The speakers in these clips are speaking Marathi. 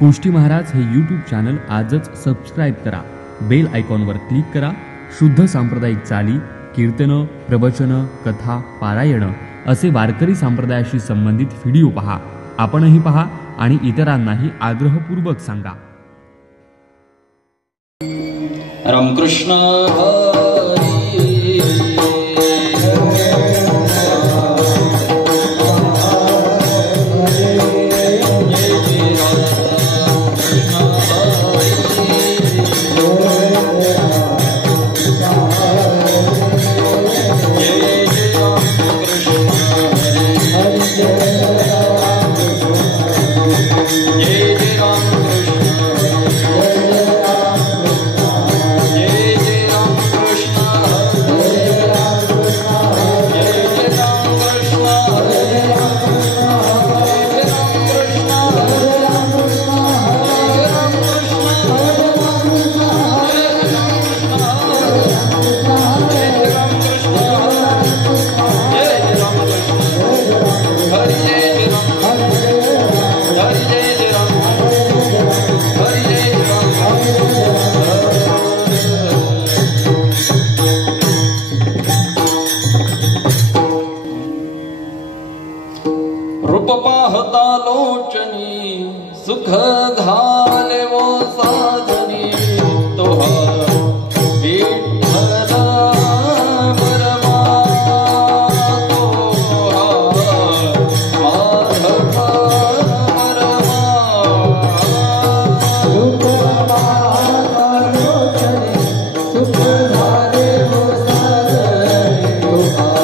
कोष्टी महाराज हे यूट्यूब चॅनल आजच सबस्क्राईब करा, बेल आयकॉनवर क्लिक करा. शुद्ध सांप्रदायिक चाली, कीर्तनं, प्रवचनं, कथा, पारायणं असे वारकरी संप्रदायाशी संबंधित व्हिडिओ पहा. आपणही पहा आणि इतरांनाही आग्रहपूर्वक सांगा. रामकृष्ण रूप पाहता लोचनी सुख घाले वो साधनी तोहा विठ्ठल बरमा तोहा माधव बरमा. रूप पाहता लोचनी सुख घाले वो साधनी तोहा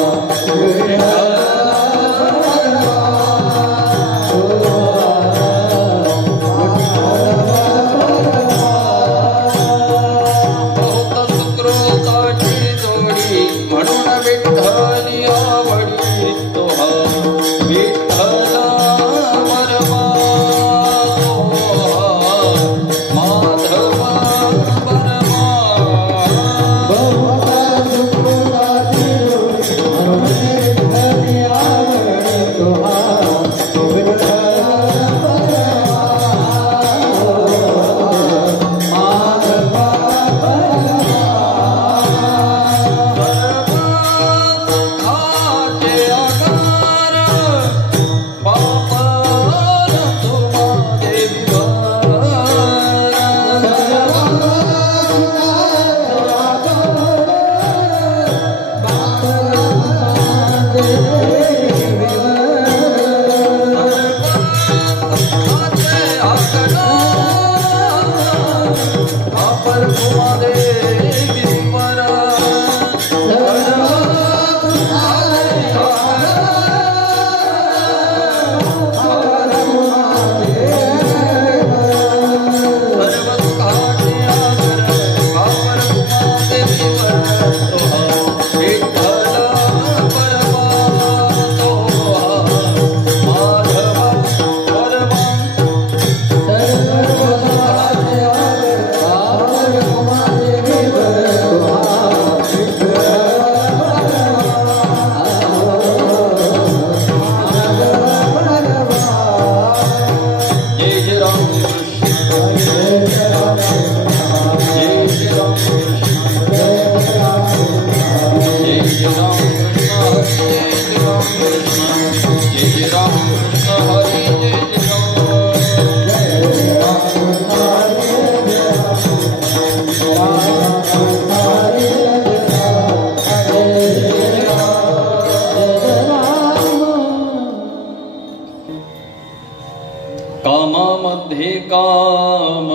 कामामध्ये काम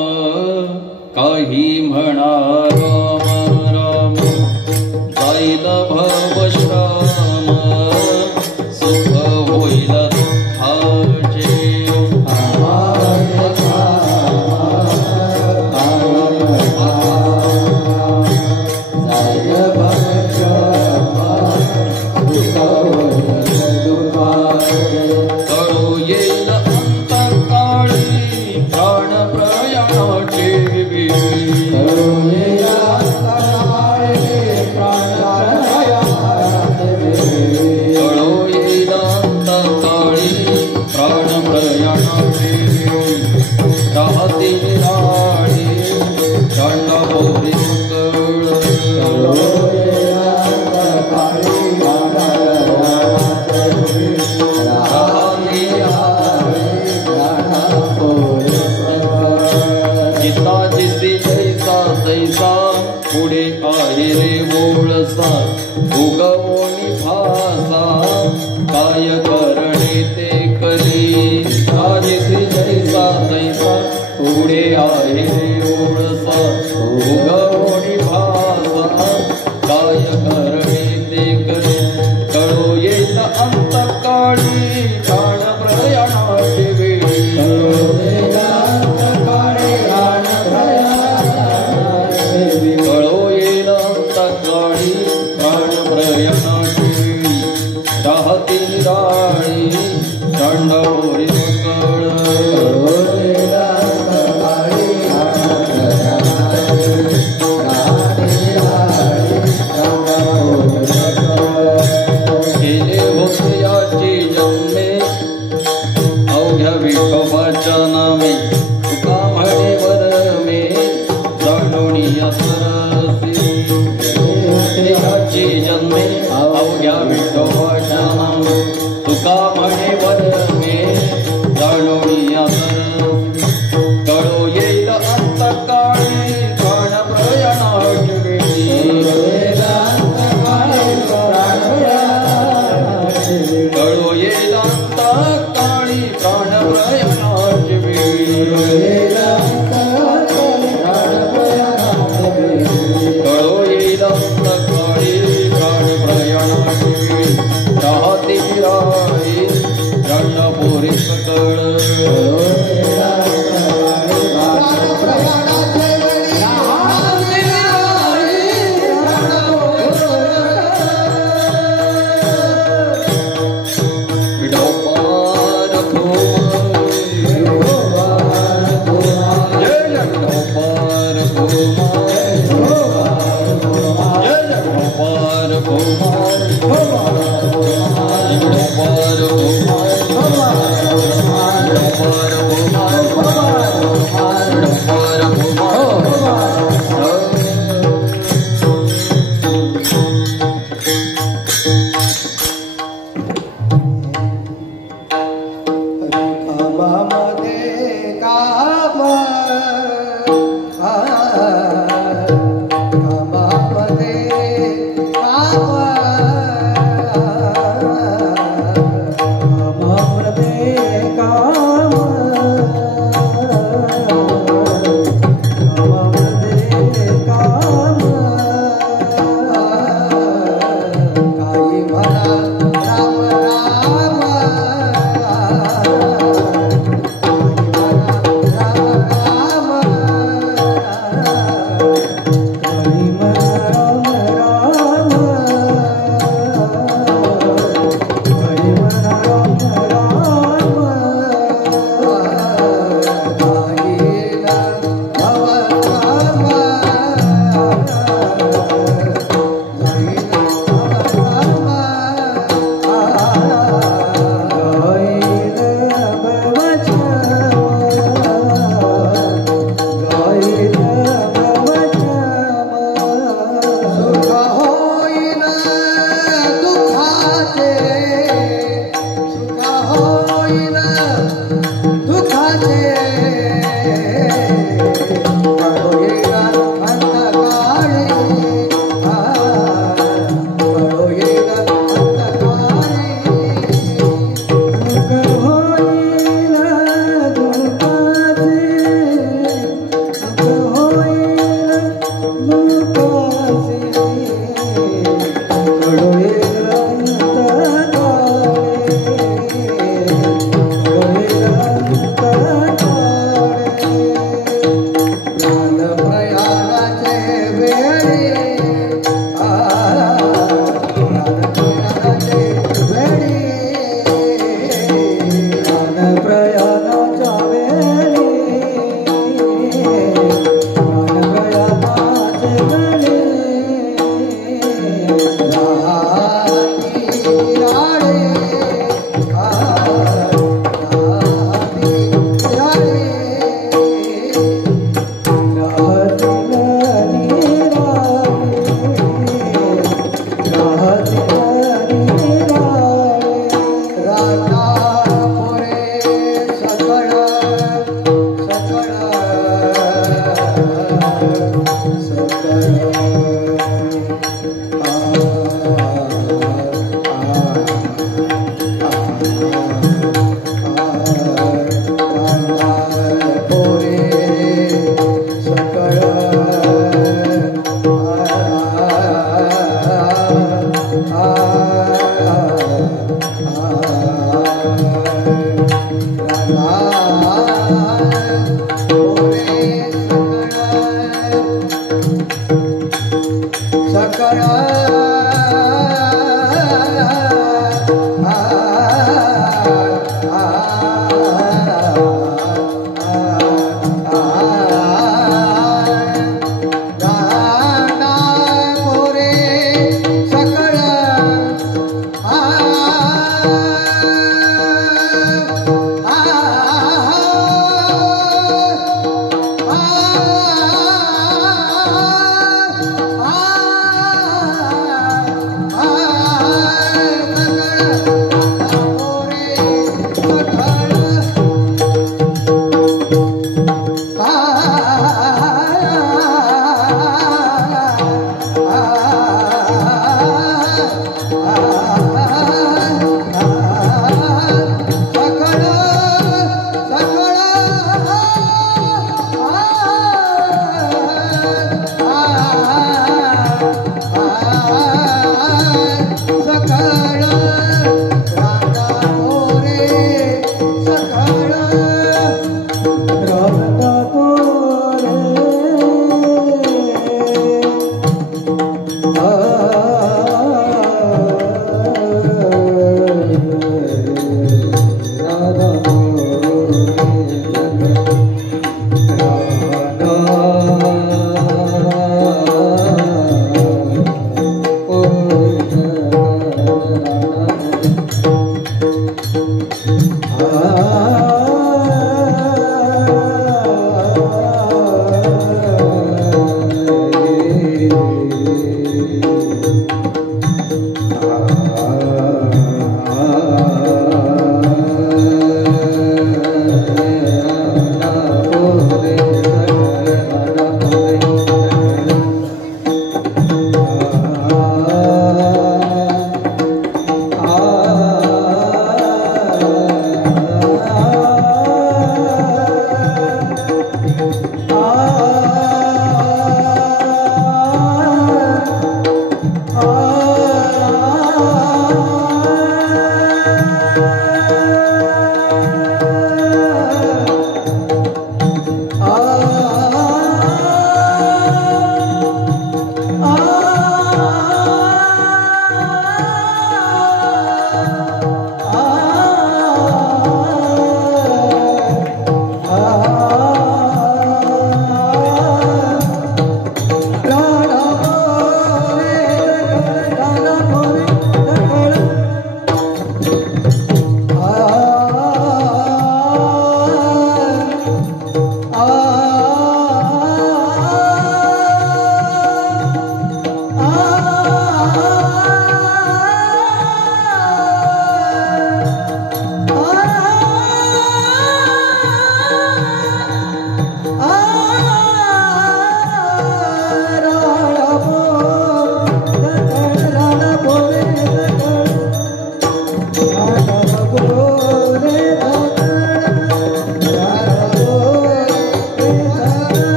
काही म्हणा राम राम जाईल भवश्रम सुख होईल दुःखाचे. तळो येईल अंतकाळी प्राण प्रयाणाचे प्रयाणाची वेळ कळो येईल सकाळी प्राण प्रयाणाची वेळ राहते राही रणपुरी सकळ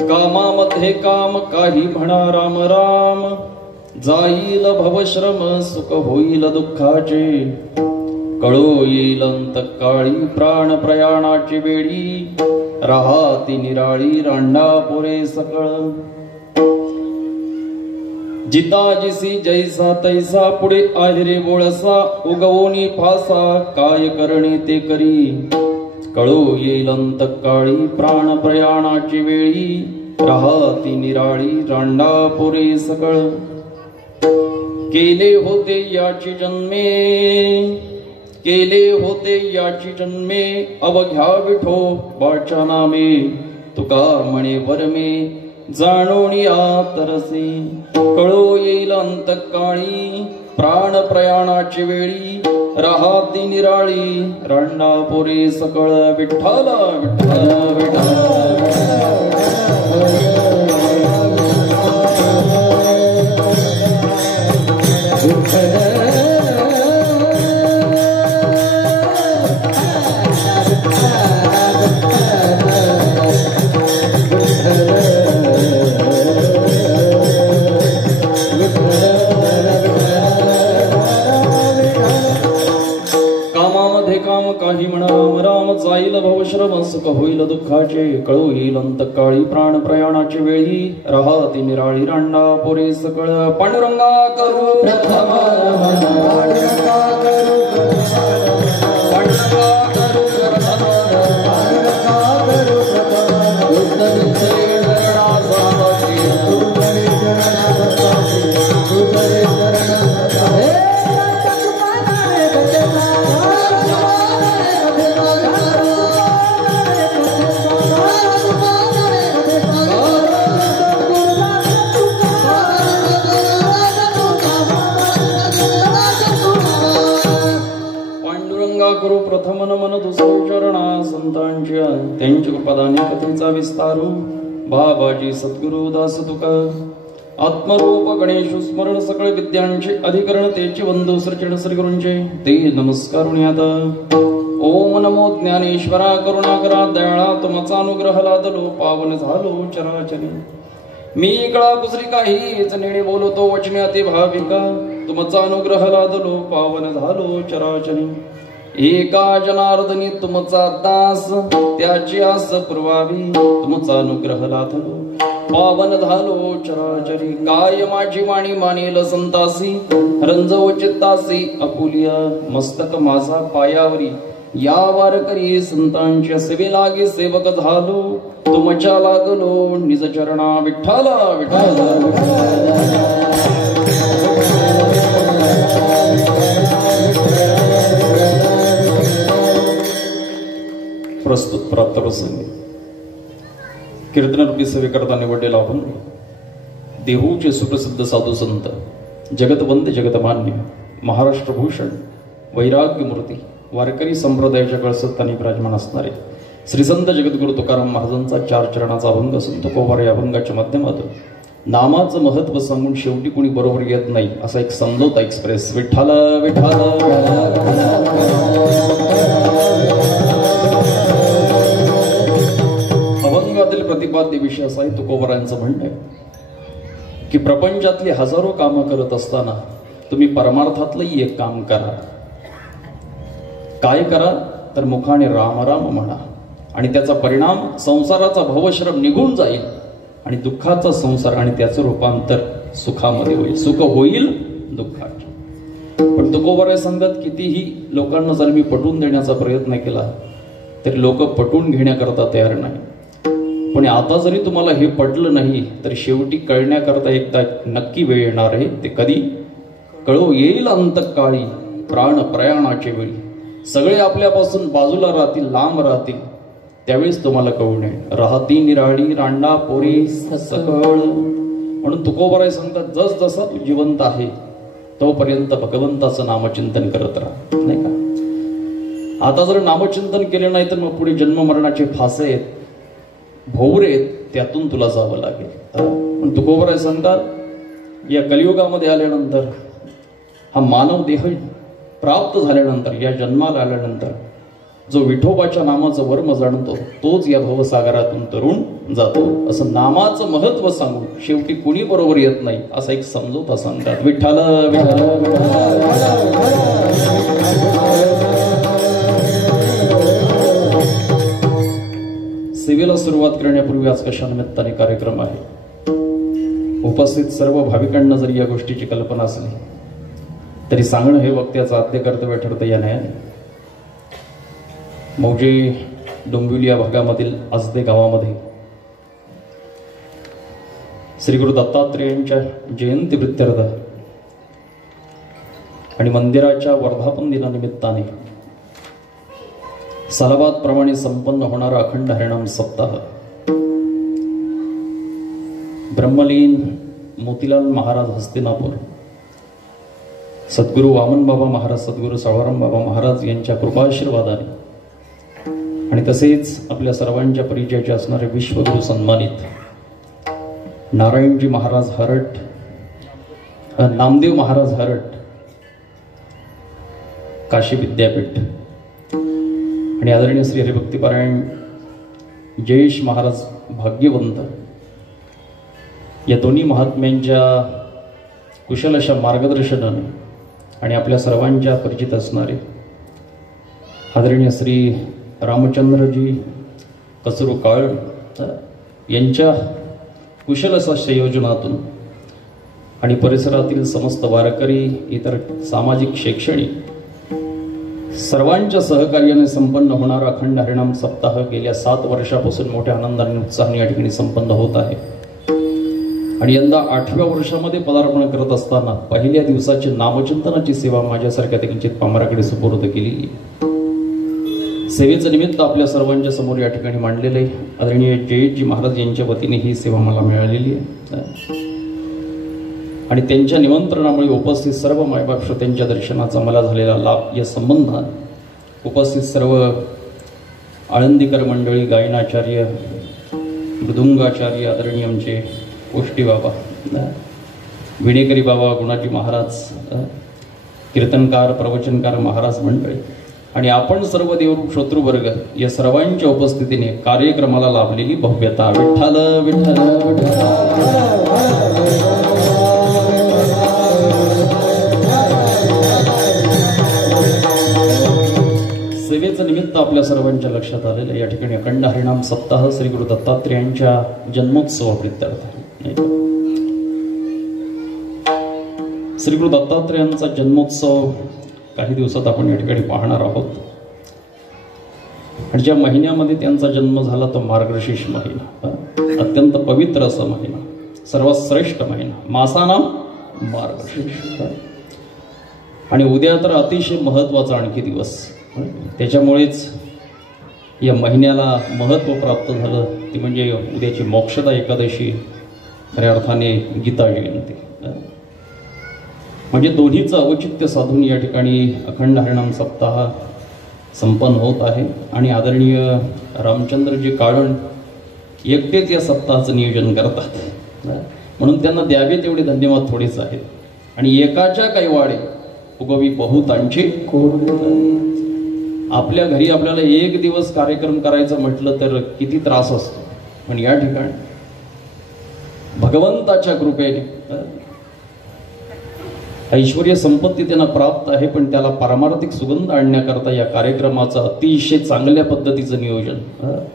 कामामध्ये काम काही म्हणा राम राम, जाईल भवश्रम सुख होईल दुःखाचे, कळो येईल अंतकाळी प्राण प्रयाणाची वेळी, राहाती निराळी रांडा पुरे सकळ, जिताजिसी जैसा तैसा पुढे आहिरे बोळसा, उगवोनी फासा काय करणे ते करी, कळो येईल अंतकाळी प्राण प्रयाणाची वेळी, राहाती निराळी रांडा पुरे सकळ, केले होते याची जन्मे, केले होते याची जन्मे, अवघ्या विठो बाच्या नामे, तुका म्हणे वरमे जाणोनी आतरसी, कळो येईल अंतकाळी प्राण प्रयाणाची वेळी, राहाती निराळी रांडा पुरे सकळ, विठ्ठल विठ्ठल विठ्ठल काही म्हणा राम राम, जाईल भवश्रम सुख होईल दुःखाचे, कळो येईल अंतकाळी प्राण प्रयाणाची वेळी, राहाती निराळी रांडा पुरे सकळ, पांडुरंगा करू प्रथम पांडुरंगा करू करू प्रथम नमन दुसरे चरणा संतांच्या, त्यांच्या कृपादाने कथेचा विस्तारू, बाबाजी सद्गुरु दास तुका, आत्मरूप गणेश स्मरण सकळ विद्यांचे अधिकरण, तेचे बंधू श्रीचरण श्री गुरूंचे ते नमस्कारुण्यात, ओम नमो ज्ञानेश्वरा करुणाकरा दयाळा, तुमचा अनुग्रह लादलो पावन झालो चराचरी, मी कळा दुसरी काहीच नेणे बोलतो वचने अति भाविका, तुमचा अनुग्रह लादलो पावन झालो चराचरी, एका जनार्दनी तुमचा दास त्याची आस पुरवावी, तुमचा अनुग्रह लादलो पावन झालो चराचरी, काय माझी वाणी मानेल संतासी, रंजव चित्तासी अपुलिया, मस्तक माझा पायावरी या वारकरी संतांच्या सेवे लागे सेवक झालो, तुमच्या लागलो निज चरणा, विठ्ठला विठ्ठला प्रस्तुत प्राप्त प्रसंगी कीर्तनरूपी सेवे करता निवडलेला आपण देहूचे सुप्रसिद्ध साधू संत, जगतवंदे जगतमान्य, महाराष्ट्र भूषण, वैराग्य मूर्ती, वारकरी संप्रदायाच्या कळसत्तानी विराजमान असणारे श्री संत जगद्गुरु तुकाराम महाराजांचा 4 चरणाचा अभंग संत कोवार या अभंगाच्या माध्यमातून नामाचं महत्व सांगून शेवटी कोणी बरोबर येत नाही असा एक समजोता एक्सप्रेस, विठ्ठल विठ्ठल आदिविषय असा आहे तुकोबरायांचं म्हणणं आहे की प्रपंचातली हजारो कामं करत असताना तुम्ही परमार्थातलंही एक काम करा. काय करा तर मुखाने राम राम म्हणा आणि त्याचा परिणाम संसाराचा भवश्रम निघून जाईल आणि दुःखाचा संसार आणि त्याचं रूपांतर सुखामध्ये होईल. सुख होईल दुःखाचे. पण तुकोबराय सांगतात कितीही लोकांना जर मी पटवून देण्याचा प्रयत्न केला तरी लोक पटवून घेण्याकरता तयार नाही. पण आता जरी तुम्हाला हे पटलं नाही तर शेवटी कळण्याकरता एकदा नक्की वेळ येणार आहे. ते कधी कळू येईल अंतकाळी प्राण प्रयाणाच्या वेळी. सगळे आपल्यापासून बाजूला राहतील, लांब राहतील, त्यावेळेस तुम्हाला कळू नये. राहती निराळी रांडा पोरी सकळ. म्हणून तुकोबराय सांगतात जस जसा तू जिवंत आहे तोपर्यंत भगवंताचं नामचिंतन करत राहा, नाही का. आता जर नामचिंतन केले नाही तर मग पुढे जन्म मरणाचे फासे आहेत, भोवरे आहेत, त्यातून तुला जावं लागेल. पण तुकोबराय सांगतात या कलियुगामध्ये आल्यानंतर हा मानव देह प्राप्त झाल्यानंतर या जन्माला आल्यानंतर जो विठोबाच्या नामाचं वर्म जाणतो तोच या भवसागरातून तरुण जातो. असं नामाचं महत्व सांगून शेवटी कुणी बरोबर येत नाही असा एक समजोता सांगतात. विठ्ठल विठ्ठल सेवेला सुरुवात करण्यापूर्वी आज कशा निमित्ताने कार्यक्रम आहे. उपस्थित सर्व भाविकांना जरी या गोष्टीची कल्पना असली तरी सांगणं हे वक्त्याचं आद्य कर्तव्य ठरतं. या न्यायाने मौजे डोंबिवली या भागामधील आजदे गावामध्ये श्री गुरु दत्तात्रेयांच्या जयंती प्रित्यर्थ आणि मंदिराच्या वर्धापन दिनानिमित्ताने सालाबाद प्रमाणे संपन्न होणारा अखंड हरिनाम सप्ताह ब्रह्मलीन मोतीलाल महाराज हस्तिनापूर, सद्गुरू वामन बाबा महाराज, सद्गुरू सावळाराम बाबा महाराज यांच्या कृपाशीर्वादाने आणि तसेच आपल्या सर्वांच्या परिचयाचे असणारे विश्वगुरु सन्मानित नारायणजी महाराज हरट, नामदेव महाराज हरट काशी विद्यापीठ आणि आदरणीय श्री हरिभक्तीपारायण जयेश महाराज भाग्यवंत या दोन्ही महात्म्यांच्या कुशल अशा मार्गदर्शनाने आणि आपल्या सर्वांच्या परिचित असणारे आदरणीय श्री रामचंद्रजी कसरू काळ यांच्या कुशल अशा संयोजनातून आणि परिसरातील समस्त वारकरी, इतर सामाजिक, शैक्षणिक सर्वांच्या सहकार्याने संपन्न होणारा अखंड हरिनाम सप्ताह गेल्या 7 वर्षापासून मोठ्या आनंदाने उत्साहाने या ठिकाणी संपन्न होत आहे. आणि यंदा 8व्या वर्षामध्ये पदार्पण करत असताना पहिल्या दिवसाची नामचिंतनाची सेवा माझ्यासारख्या किंचित पामराकडे सुपूर्द केली. सेवेचं निमित्त आपल्या सर्वांच्या समोर या ठिकाणी मांडलेलं आहे. आदरणीय जयेशजी महाराज यांच्या वतीने ही सेवा मला मिळालेली आहे आणि त्यांच्या निमंत्रणामुळे उपस्थित सर्व मायबाप श्रोत्यांच्या दर्शनाचा मला झालेला लाभ या संबंधात उपस्थित सर्व आळंदीकर मंडळी, गायनाचार्य, मृदुंगाचार्य, आदरणीय आमचे गोष्टी बाबा, विणेकरी बाबा, गुणाजी महाराज, कीर्तनकार, प्रवचनकार महाराज मंडळी आणि आपण सर्व देवरूप श्रोतृवर्ग या सर्वांच्या उपस्थितीने कार्यक्रमाला लाभलेली भव्यता. विठ्ठल विठ्ठल सेवेचं निमित्त आपल्या सर्वांच्या लक्षात आलेलं या ठिकाणी अखंड हरिनाम सप्ताह श्री गुरु दत्तात्रेयांच्या जन्मोत्सवाप्रित्यर्थ. श्री गुरु दत्तात्रेयांचा जन्मोत्सव काही दिवसात आपण या ठिकाणी पाहणार आहोत. आणि ज्या महिन्यामध्ये त्यांचा जन्म झाला तो मार्गशीर्ष महिना, अत्यंत पवित्र असा महिना, सर्वात श्रेष्ठ महिना, मासानाम मार्गशीर्ष. आणि उद्या तर अतिशय महत्वाचा आणखी दिवस, त्याच्यामुळेच या महिन्याला महत्व प्राप्त झालं. ती म्हणजे उद्याची मोक्षदा एकादशी, खऱ्या अर्थाने गीता जयंती. म्हणजे दोन्हीचं औचित्य साधून या ठिकाणी अखंड हरिनाम सप्ताह संपन्न होत आहे. आणि आदरणीय रामचंद्रजी काळण एकटेच या सप्ताहाचं नियोजन करतात, म्हणून त्यांना द्यावे तेवढे धन्यवाद थोडेच आहेत. आणि एकाच्या काही वाडे उगवी बहुतांची कोण. आपल्या घरी आपल्याला एक दिवस कार्यक्रम करायचा म्हटलं तर किती त्रास असतो, पण या ठिकाणी भगवंताच्या कृपेने ऐश्वर्य संपत्ती त्यांना प्राप्त आहे, पण त्याला पारमार्थिक सुगंध आणण्याकरता या कार्यक्रमाचं अतिशय चांगल्या पद्धतीचं नियोजन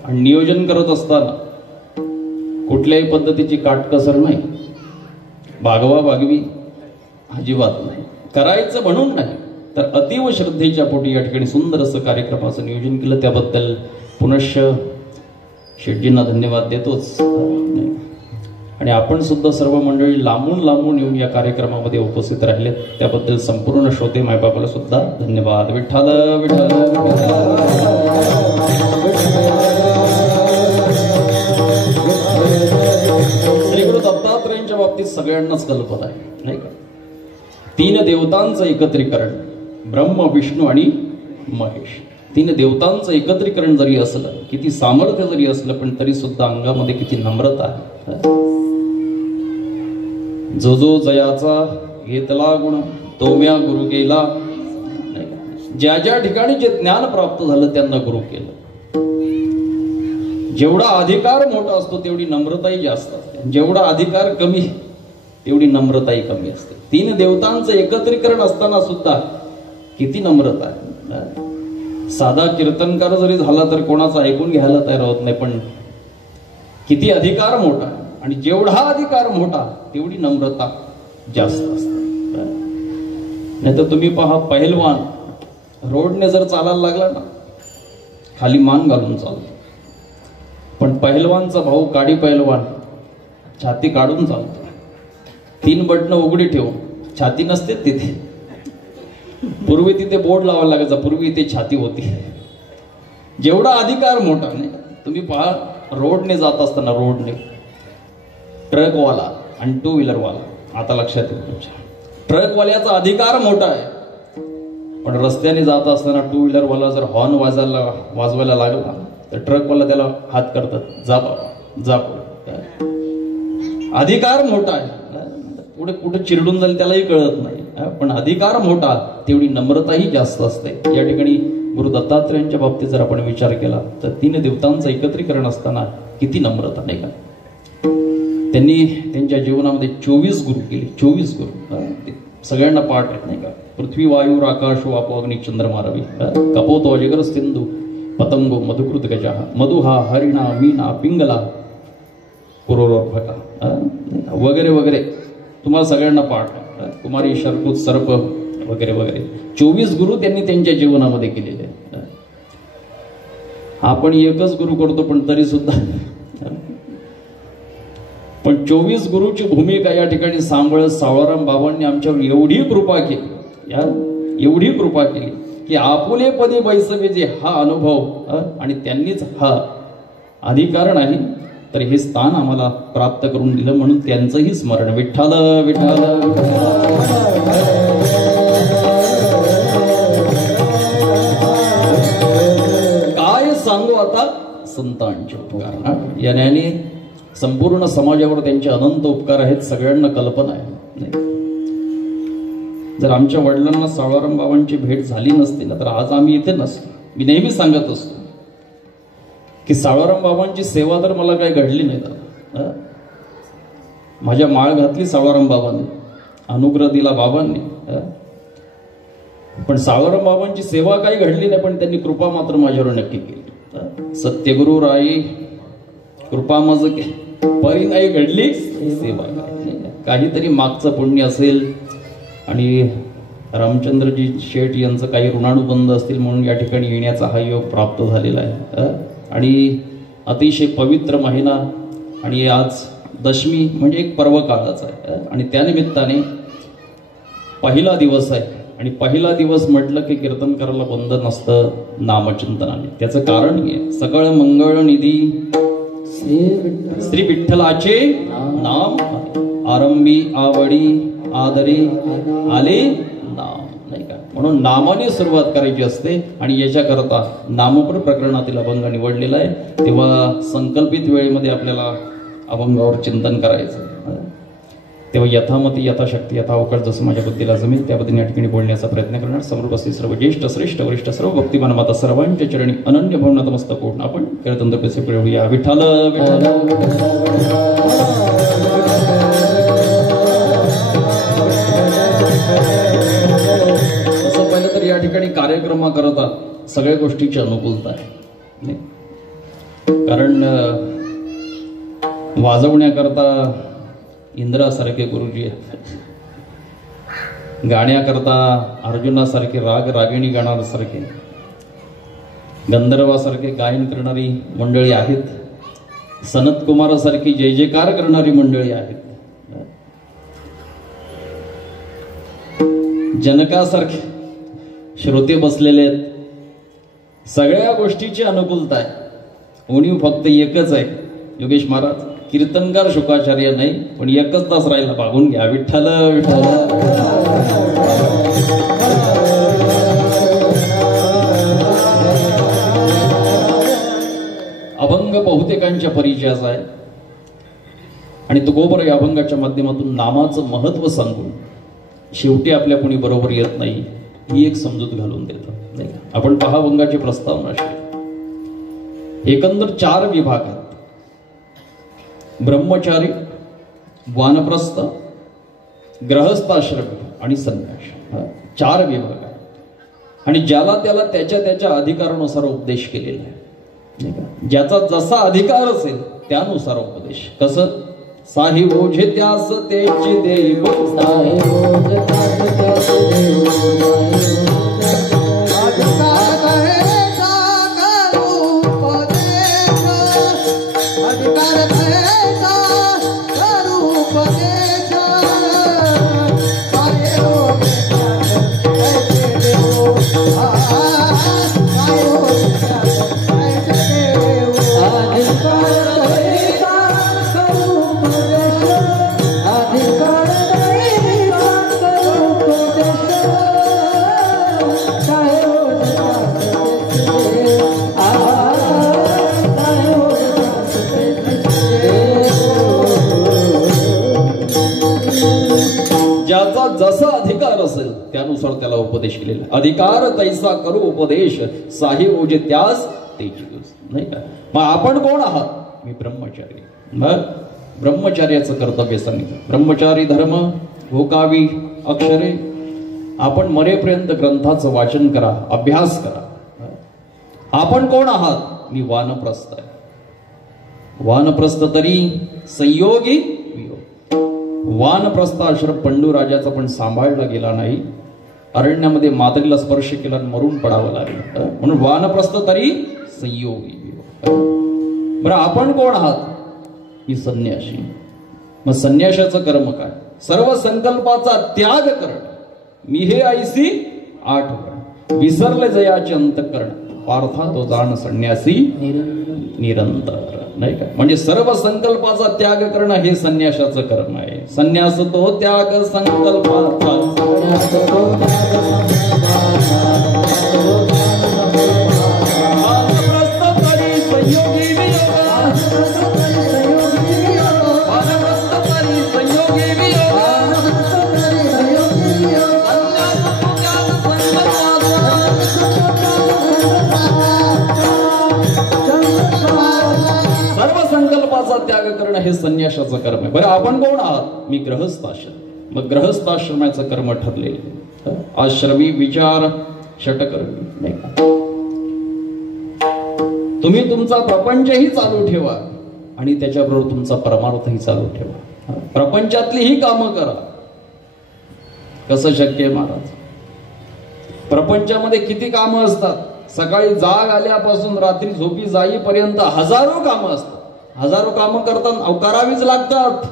आणि नियोजन करत असताना कुठल्याही पद्धतीची काटकसर नाही, भागवा भागवी अजिबात नाही, करायचं म्हणून नाही तर अतीव श्रद्धेच्या पोटी या ठिकाणी सुंदर असं कार्यक्रमाचं नियोजन केलं. त्याबद्दल पुनश्च शेटजींना धन्यवाद देतोच. आणि आपण सुद्धा सर्व मंडळी लांबून लांबून येऊन या कार्यक्रमामध्ये उपस्थित राहिलेत, त्याबद्दल संपूर्ण श्रोते मायबापाला सुद्धा धन्यवाद. विठ्ठल विठ्ठल. श्री गुरु दत्तात्रयांच्या बाबतीत सगळ्यांनाच कल्पना आहे, नाही का? 3 देवतांचं एकत्रीकरण, ब्रह्म विष्णू आणि महेश. 3 देवतांचं एकत्रीकरण जरी असलं, किती सामर्थ्य जरी असलं, पण तरी सुद्धा अंगामध्ये किती नम्रता आहे. जो जो जयाचा घेतला गुण तो म्या गुरु केला. ज्या ज्या ठिकाणी जे ज्ञान प्राप्त झालं त्यांना गुरु केलं. जेवढा अधिकार मोठा असतो तेवढी नम्रताही जास्त असते, जेवढा अधिकार कमी तेवढी नम्रताही कमी असते. 3 देवतांचं एकत्रीकरण असताना सुद्धा किती नम्रता आहे. साधा कीर्तनकार जरी झाला तर कोणाचा ऐकून घ्यायला तयार होत नाही, पण किती अधिकार मोठा आहे. आणि जेवढा अधिकार मोठा तेवढी नम्रता जास्त असते. नाही तर तुम्ही पहा, पहिलवान रोडने जर चालायला लागला ना, खाली मान घालून चालतो, पण पहिलवानचा भाऊ काडी पहिलवान छाती काढून चालतो. 3 बटणं उघडी ठेवून, छाती नसते तिथे. पूर्वी तिथे बोर्ड लावायला लागायचा, पूर्वी इथे छाती होती. जेवढा अधिकार मोठा, नाही तुम्ही पहा, रोडने जात असताना, रोडने ट्रकवाला आणि 2 व्हीलरवाला, आता लक्षात येईल तुमच्या, ट्रकवाल्याचा अधिकार मोठा आहे, पण रस्त्याने जात असताना 2 व्हीलरवाला जर हॉर्न वाजवायला लागला तर ट्रकवाला त्याला हात करतात, जा बाबा जा पुढे. अधिकार मोठा आहे, पुढे कुठे चिरडून जाईल त्यालाही कळत नाही, पण अधिकार मोठा तेवढी नम्रताही जास्त असते. या ठिकाणी गुरु दत्तात्रयांच्या बाबतीत जर आपण विचार केला तर 3 देवतांचं एकत्रीकरण असताना किती नम्रता, नाही का? त्यांनी त्यांच्या जीवनामध्ये 24 गुरु केले. 24 गुरु सगळ्यांना पाठ आहेत, नाही का? पृथ्वी वायू आकाश वापो अग्नि चंद्रमा रवी कपोतो अजगर सिंधू पतंगो मधुकृत गजा मधुहा हरिणा मीना पिंगला पुरोरोभका वगैरे वगैरे तुम्हाला सगळ्यांना पाठ आहे. कुमारी शरकुत सर्प वगैरे वगैरे 24 गुरु त्यांनी त्यांच्या जीवनामध्ये केलेले. आपण एकच गुरु करतो, पण तरी सुद्धा, पण 24 गुरुची भूमिका या ठिकाणी सांभाळत सावळाराम बाबांनी आमच्यावर एवढी कृपा केली, एवढी कृपा केली की आपुले पदे बैसवे जे हा अनुभव आणि त्यांनीच हा अधिकार नाही तर हे स्थान आम्हाला प्राप्त करून दिलं, म्हणून त्यांचंही स्मरण. विठ्ठल विठ्ठल. काय सांगू आता संतांचे उपकार. या न्यायाने संपूर्ण समाजावर त्यांचे अनंत उपकार आहेत, सगळ्यांना कल्पना आहे. जर आमच्या वडिलांना सावळाराम बाबांची भेट झाली नसती ना तर आज आम्ही इथे नसतो. मी नेहमी सांगत असतो की सावळाराम बाबांची सेवा तर मला काही घडली नाही दादा. माझ्या माळ घातली सावळाराम बाबांनी, अनुग्रह दिला बाबांनी, पण सावळाराम बाबांची सेवा काही घडली नाही, पण त्यांनी कृपा मात्र माझ्यावर नक्की केली. सत्यगुरु राई कृपा मज परी नाही घडली सेवा. काहीतरी मागचं पुण्य असेल आणि रामचंद्रजी शेठ यांचं काही ऋणानुबंध असतील म्हणून या ठिकाणी येण्याचा हा योग प्राप्त झालेला आहे. आणि अतिशय पवित्र महिना आणि आज दशमी म्हणजे एक पर्व काळाचा आहे आणि त्यानिमित्ताने पहिला दिवस आहे. आणि पहिला दिवस म्हटलं की कीर्तन करायला बंद नसतं नामचिंतनाने. त्याचं कारण आहे, सकळ मंगळ निधी श्री विठ्ठलाचे नाम आरंभी आवडी आदरे आले नाम, नाही का? म्हणून नामाने सुरुवात करायची असते आणि याच्याकरता नामपर प्रकरणातील अभंग निवडलेला आहे. तेव्हा संकल्पित वेळेमध्ये आपल्याला अभंगावर चिंतन करायचं. तेव्हा यथामती यथाशक्ती यथावकाश जसं माझ्या बुद्धीला जमेल त्या पद्धतीने या ठिकाणी बोलण्याचा प्रयत्न करणार. समोर बसतील सर्व ज्येष्ठ श्रेष्ठ वरिष्ठ सर्व भक्तिमान माता सर्वांच्या चरणी अनन्य भावना नमस्तक होऊन आपण कीर्तन पैसे पुढे विठ्ठल विठ्ठल. परिक्रमा करतात सगळ्या गोष्टीची अनुकूलता आहे नाही? कारण वाजवण्याकरता इंद्रासारखे गुरुजी आहेत, गाण्याकरता अर्जुनासारखे राग रागिणी गाणाऱ्यासारखे, गंधर्वासारखे गायन करणारी मंडळी आहेत, सनत कुमारासारखी जय जयकार करणारी मंडळी आहेत, जनकासारखे श्रोते बसलेले आहेत. सगळ्या गोष्टीची अनुकूलता आहे. उणीव फक्त एकच आहे योगेश महाराज, कीर्तनकार शुकाचार्य नाही पण एकच तास राहिला, भागून घ्या विठ्ठल विठ्ठल. अभंग बहुतेकांच्या परिचयाचा आहे आणि तो गोबर या अभंगाच्या माध्यमातून नामाचं महत्व सांगून शेवटी आपल्या कोणी बरोबर येत नाही ही एक समजूत घालून देतो नाही का? आपण पहा अभंगाची प्रस्तावना अशी, एकंदर 4 विभाग आहेत: ब्रह्मचारी, वानप्रस्थ, ग्रहस्थाश्रम आणि संन्यास. 4 विभाग आहेत आणि ज्याला त्याला त्याच्या त्याच्या अधिकारानुसार उपदेश केलेला आहे नाही का? ज्याचा जसा अधिकार असेल त्यानुसार उपदेश. कसं? साही ओझे त्यास तेची देव, साही ओझे त्यास तेची देव, अधिकार कहेचा करू उपदेश, अधिकार कहेचा करू उपदेश, साही ओझे त्यास तेची देव, साही ओझे त्यास तेची देव, अधिकार कहेचा करू उपदेश, अधिकार कहेचा करू उपदेश, साही ओझे त्यास तेची देव, साही ओझे त्यास तेची देव. ज्याचा जसा अधिकार असेल त्यानुसार त्याला उपदेश केलेला. अधिकार तैसा करू उपदेश, साही ओझे त्यास तेची देव नाही का? मग आपण कोण आहात? मी ब्रह्मचारी. मग ब्रह्मचार्याचं कर्तव्य सांगितलं. ब्रह्मचारी धर्म भोकावी अक्षरे. आपण मरेपर्यंत ग्रंथाचं वाचन करा, अभ्यास करा. आपण कोण आहात? मी वानप्रस्थ आहे. वानप्रस्थ तरी संयोगी वियोग. वानप्रस्थ आश्रम पंडूराजाचा पण सांभाळला गेला नाही. अरण्यामध्ये माद्रीला स्पर्श केला आणि मरून पडावं लागलं. म्हणून वानप्रस्थ तरी संयोगी वियोग. बरं आपण कोण आहात? मी संन्यासी. मग संन्यासाचं कर्म काय? सर्व संकल्पाचा त्याग करणं. मी हे ऐसी आठवण, विसरले जयाचे अंतःकरण, पार्था तो जाण संन्यासी निरंतर नाही का? म्हणजे सर्व संकल्पाचा त्याग करणं हे संन्यासाचं कर्म आहे. संन्यास तो त्याग संकल्पाचा, त्याग करणं हे संन्यासाचं कर्म आहे. बरं आपण कोण आहात? मी ग्रहस्थाश्रम. मग ग्रहस्थाश्रमाचं कर्म ठरलेले. आश्रमी विचार षटकर्मी नाही का? तुम्ही तुमचा प्रपंचही चालू ठेवा आणि त्याच्याबरोबर तुमचा परमार्थही चालू ठेवा. प्रपंचातली ही कामं करा. कसं शक्य आहे महाराज? प्रपंचामध्ये किती कामं असतात. सकाळी जाग आल्यापासून रात्री झोपी जाईपर्यंत हजारो कामं असतात. हजारो कामं करताना करावीच लागतात.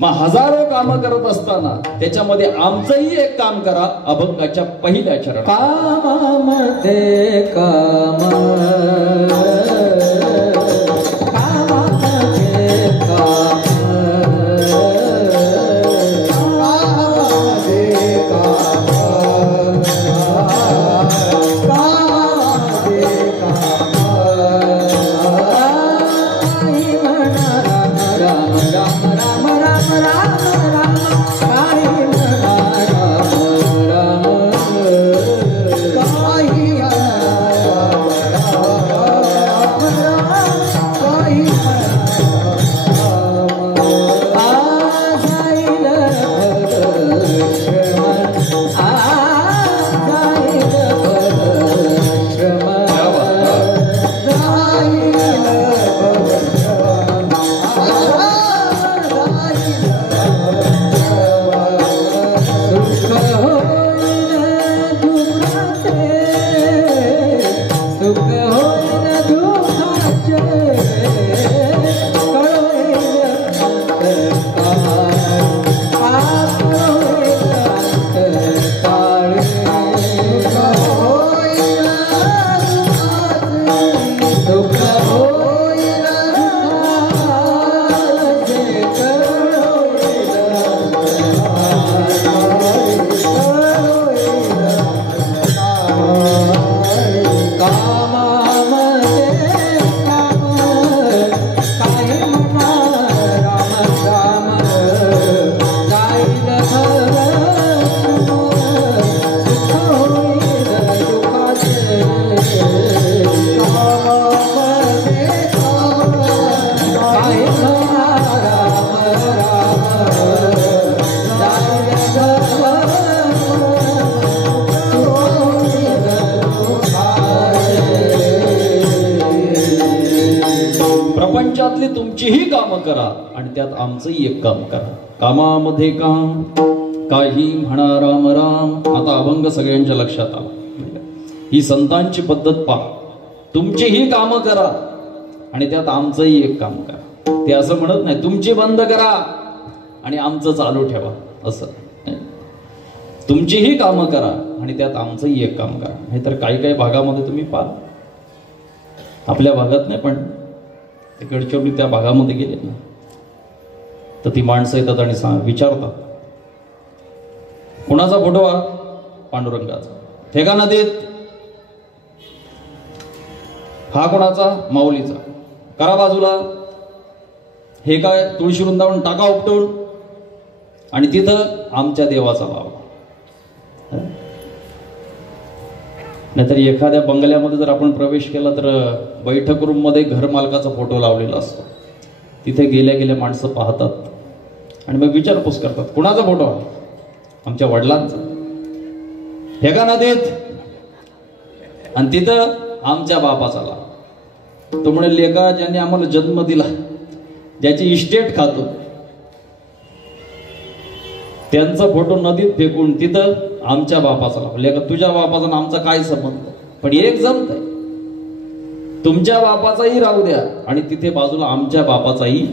मग हजारो कामं करत असताना त्याच्यामध्ये आमचंही एक काम करा. अभंगाच्या पहिल्या चरणात कामामध्ये काम, कामामध्ये काम, कामामध्ये काम, कामामध्ये काम. आयुष्यातली तुमचीही कामं करा आणि त्यात आमचंही एक काम करा. कामामध्ये काम, काही म्हणा राम राम. आता अभंग सगळ्यांच्या लक्षात आला. ही संतांची पद्धत पहा. तुमचीही कामं करा आणि त्यात आमचंही एक काम करा. ते असं म्हणत नाही तुमची बंद करा आणि आमचं चालू ठेवा. असं तुमचीही कामं करा आणि त्यात आमचंही एक काम करा. नाहीतर काही काही भागामध्ये तुम्ही पहा, आपल्या भागात नाही पण तिकडच्या त्या भागामध्ये गेले ना, तर ती माणसं येतात आणि विचारतात, कुणाचा फोटो हा? पांडुरंगाचा. फेका नदीत. हा कोणाचा? माऊलीचा. करा बाजूला. हे काय? तुळशी वृंदावन. टाका उपटून आणि तिथं आमच्या देवाचा लावा. नाहीतर एखाद्या बंगल्यामध्ये जर आपण प्रवेश केला तर बैठक रूम मध्ये घर मालकाचा फोटो लावलेला असतो. तिथे गेल्या गेल्या माणसं पाहतात आणि मग विचारपूस करतात, कुणाचा फोटो? आमच्या वडिलांचा. फेका नदीत. आणि तिथं आमच्या बापाचा लावा. तो म्हणे, लेका ज्यांनी आम्हाला जन्म दिला, ज्याची इस्टेट खातो, त्यांचा फोटो नदीत फेकून तिथं आमच्या बापाचा लावला. लेका तुझ्या बापाचा आणि आमचा काय संबंध? पण एक जमत आहे, तुमच्या बापाचाही राहू द्या आणि तिथे बाजूला आमच्या बापाचाही,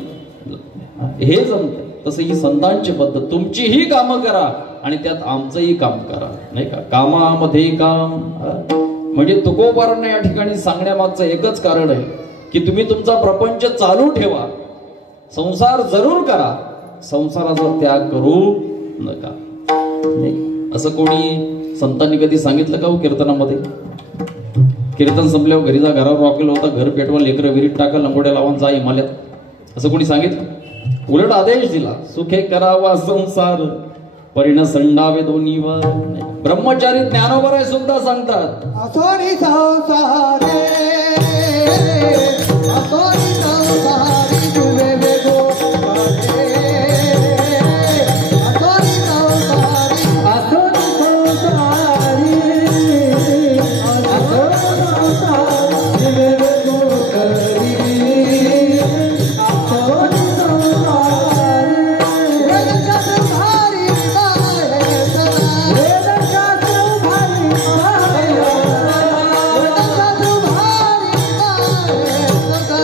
हे जमत. तसं ही संतांची पद्धत. तुमचीही कामं करा आणि त्यात आमचंही काम करा. नाही का? कामामध्ये काम. म्हणजे तुकोबारांना या ठिकाणी सांगण्यामागचं एकच कारण आहे की तुम्ही तुमचा प्रपंच चालू ठेवा, संसार जरूर करा, संसाराचा त्याग करू नका. असं कोणी संतांनी कधी सांगितलं का हो कीर्तनामध्ये? कीर्तन संपल्यावर घरी जा, घरावर रॉकेल होता, घर पेटवा, लेकरं विरीत टाका, लंगोड्या लावून जा हिमालयात, असं कोणी सांगितलं? उलट आदेश दिला, सुखे करावा संसार, परिण संडावे दोन्हीवर. ब्रह्मचारी ज्ञानोबराय सुद्धा सांगतात, असोरी संसारे, असोरी संसारी तुवे वेगो पाले, असोरी संसारी, असोरी संसारी, असोरी संसारी तुवे वेगो करी, असोरी संसारी, वेदशास्त्र भारी माये सदा, वेदशास्त्र भारी माये, वेदशास्त्र भारी माये सदा,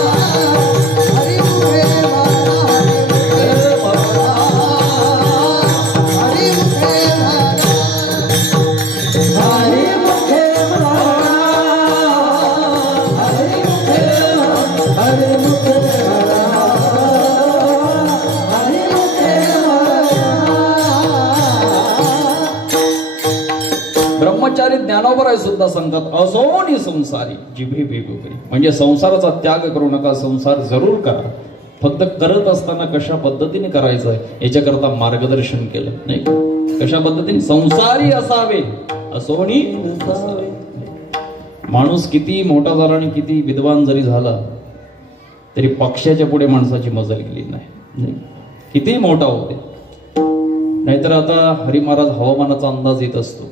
वेदशास्त्र ब्रह्मचारी ज्ञानोबराय सुद्धा सांगतात, असोनी संसारी जिभे वेगो करी. म्हणजे संसाराचा त्याग करू नका, संसार जरूर करा, फक्त करत असताना कशा पद्धतीने करायचं याच्याकरता मार्गदर्शन केलं. नाही का? कशा पद्धतीने संसारी असावे, असोनी नसावे. माणूस किती मोठा झाला आणि किती विद्वान जरी झाला तरी पक्षाच्या पुढे माणसाची मजल गेली नाही. किती मोठा होते. नाहीतर आता हरी महाराज हवामानाचा अंदाज येत असतो.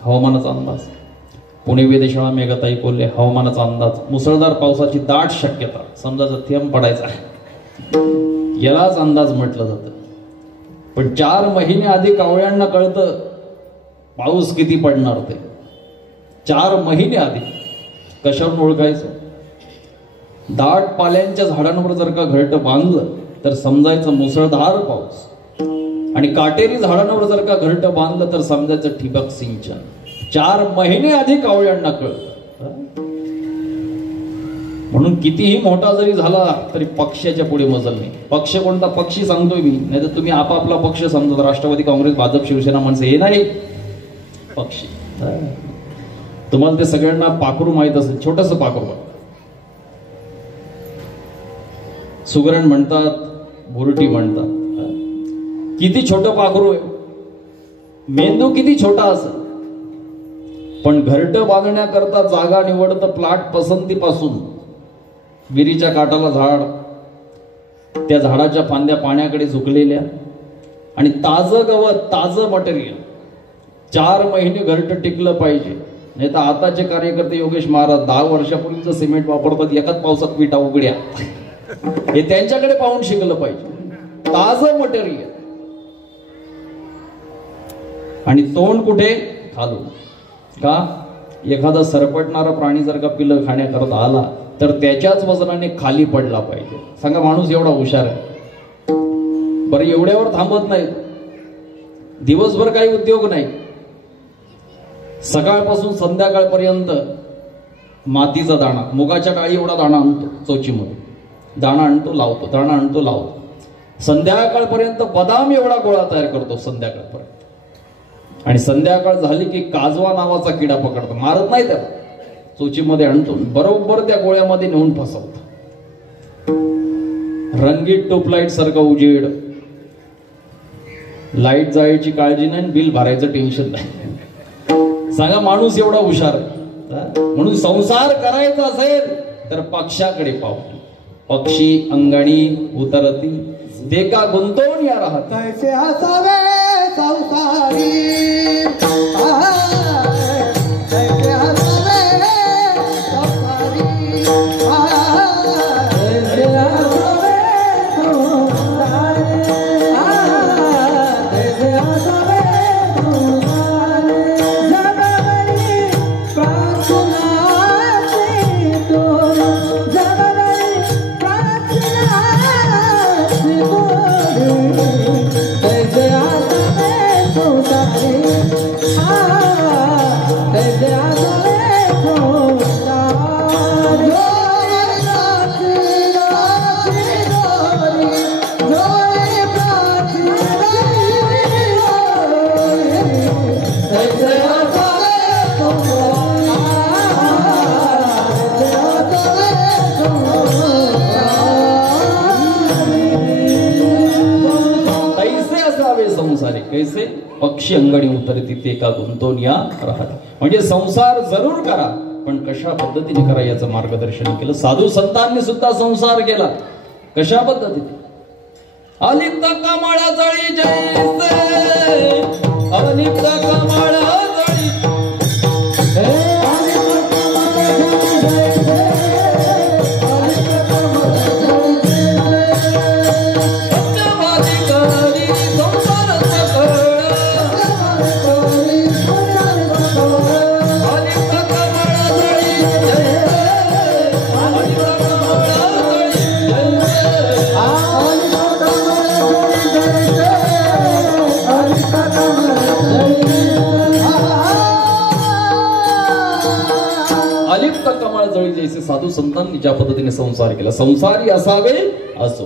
हवामानाचा अंदाज, पुणे वेधशाळा मेघताई कोल्हे, हवामानाचा अंदाज, मुसळधार पावसाची दाट शक्यता, समजा जर थेंब पडायचा यालाच अंदाज म्हटलं जातं. पण 4 महिने आधी कावळ्यांना कळतं पाऊस किती पडणार ते. 4 महिने आधी. कशावरून ओळखायचं? दाट पाल्यांच्या झाडांवर जर का घरटं बांधलं तर समजायचं मुसळधार पाऊस, आणि काटेरी झाडांवर जर का घरटं बांधलं तर समजायचं ठिबक सिंचन. 4 महिने आधी कावळ्यांना कळतं. म्हणून कितीही मोठा जरी झाला तरी पक्षाच्या पुढे मजल नाही. पक्ष कोणता? पक्षी सांगतोय मी, नाही तर तुम्ही आपापला पक्ष समजत, राष्ट्रवादी काँग्रेस, भाजप, शिवसेना माणसं, हे नाही पक्षी. तुम्हाला ते सगळ्यांना पाखरू माहित असेल, छोटस पाखरू, सुगरण म्हणतात, भुरटी म्हणतात. किती छोटं पाखरू आहे, मेंदू किती छोटा असेल, पण घरटं बांधण्याकरता जागा निवडतं प्लॉट पसंतीपासून. विहिरीच्या काठाला झाड, त्या झाडाच्या फांद्या पाण्याकडे झुकलेल्या, आणि ताजं गवत, ताजं मटेरियल, 4 महिने घरट टिकलं पाहिजे. नाही तर आताचे कार्यकर्ते योगेश महाराज 10 वर्षापूर्वीचं सिमेंट वापरतात, एकाच पावसात विटा उघड्या. हे त्यांच्याकडे पाहून शिकलं पाहिजे. ताजं मटेरियल. आणि तोंड कुठे? खालून. का? एखादा सरपटणारा प्राणी जर का पिलं खाण्याकरता आला तर त्याच्याच वजनाने खाली पडला पाहिजे. सांगा, माणूस एवढा हुशार आहे. बरं, एवढ्यावर थांबत नाही. दिवसभर काही उद्योग नाही. सकाळपासून संध्याकाळपर्यंत मातीचा दाणा, मुगाच्या डाळी एवढा दाणा आणतो चोचीमध्ये, दाणा आणतो लावतो, दाणा आणतो लावतो. संध्याकाळपर्यंत बदाम एवढा गोळा तयार करतो संध्याकाळपर्यंत. आणि संध्याकाळ झाली की काजवा नावाचा किडा पकडतो. मारत नाही त्याला, चोचीमध्ये आणतो, बरोबर त्या गोळ्यामध्ये नेऊन फसवतो. रंगीत ट्यूबलाईट सारखा उजेड, लाईट जायची काळजी नाही, बिल भरायचं टेन्शन नाही. सांगा, माणूस एवढा हुशार आहे. म्हणून संसार करायचा असेल तर पक्षाकडे पाहू. पक्षी अंगणी उतरती, ते का गुंतवून या राहत. कैसे असावे संसारी, कैसे असावे संसारी, कैसे असावे संसारी, कैसे असावे संसारी. जगवरी प्रार्थनाची तोर, जगवरी प्रार्थनाची तोर, कैसे असावे संसारी, कैसे असावे संसारी. जोरी प्रार्थनाची कैसे असावे कैसे असावे संसारी, कैसे पक्षी अंगणी उतरती, ते का गुंतवून या राहत. म्हणजे संसार जरूर करा, पण कशा पद्धतीने करा याचं मार्गदर्शन केलं. साधू संतांनी सुद्धा संसार केला. कशा पद्धतीने? अलिप्त कमळ जळी जैसे, अलिप्त कमळ जळी, सत्यवादी करी संसार सकळ, अलिप्त कमळ जळी जैसे, अलिप्त कमळ जळी अलिप्त कमळ जळी जैसे. साधू संतांनी ज्या पद्धतीने संसार केला. संसारी असावे असो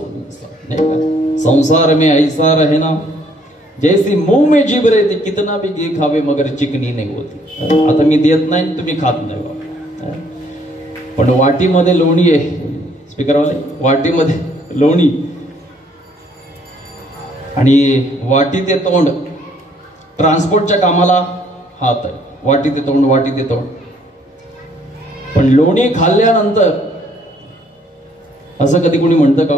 नाही का. संसार में ऐसा रहे ना जैसी मुंह में जीभ रहती, कितना भी घी खावे मगर चिकनी नाही होती. आता मी देत नाही, तुम्ही खात नाही बा. पण वाटीमध्ये लोणी आहे. स्पीकरवाले, वाटीमध्ये लोणी आणि वाटी ते तोंड. ट्रान्सपोर्टच्या कामाला हात आहे. वाटी ते तोंड, वाटी ते तोंड. पण लोणी खाल्ल्यानंतर असं कधी कोणी म्हणतं का?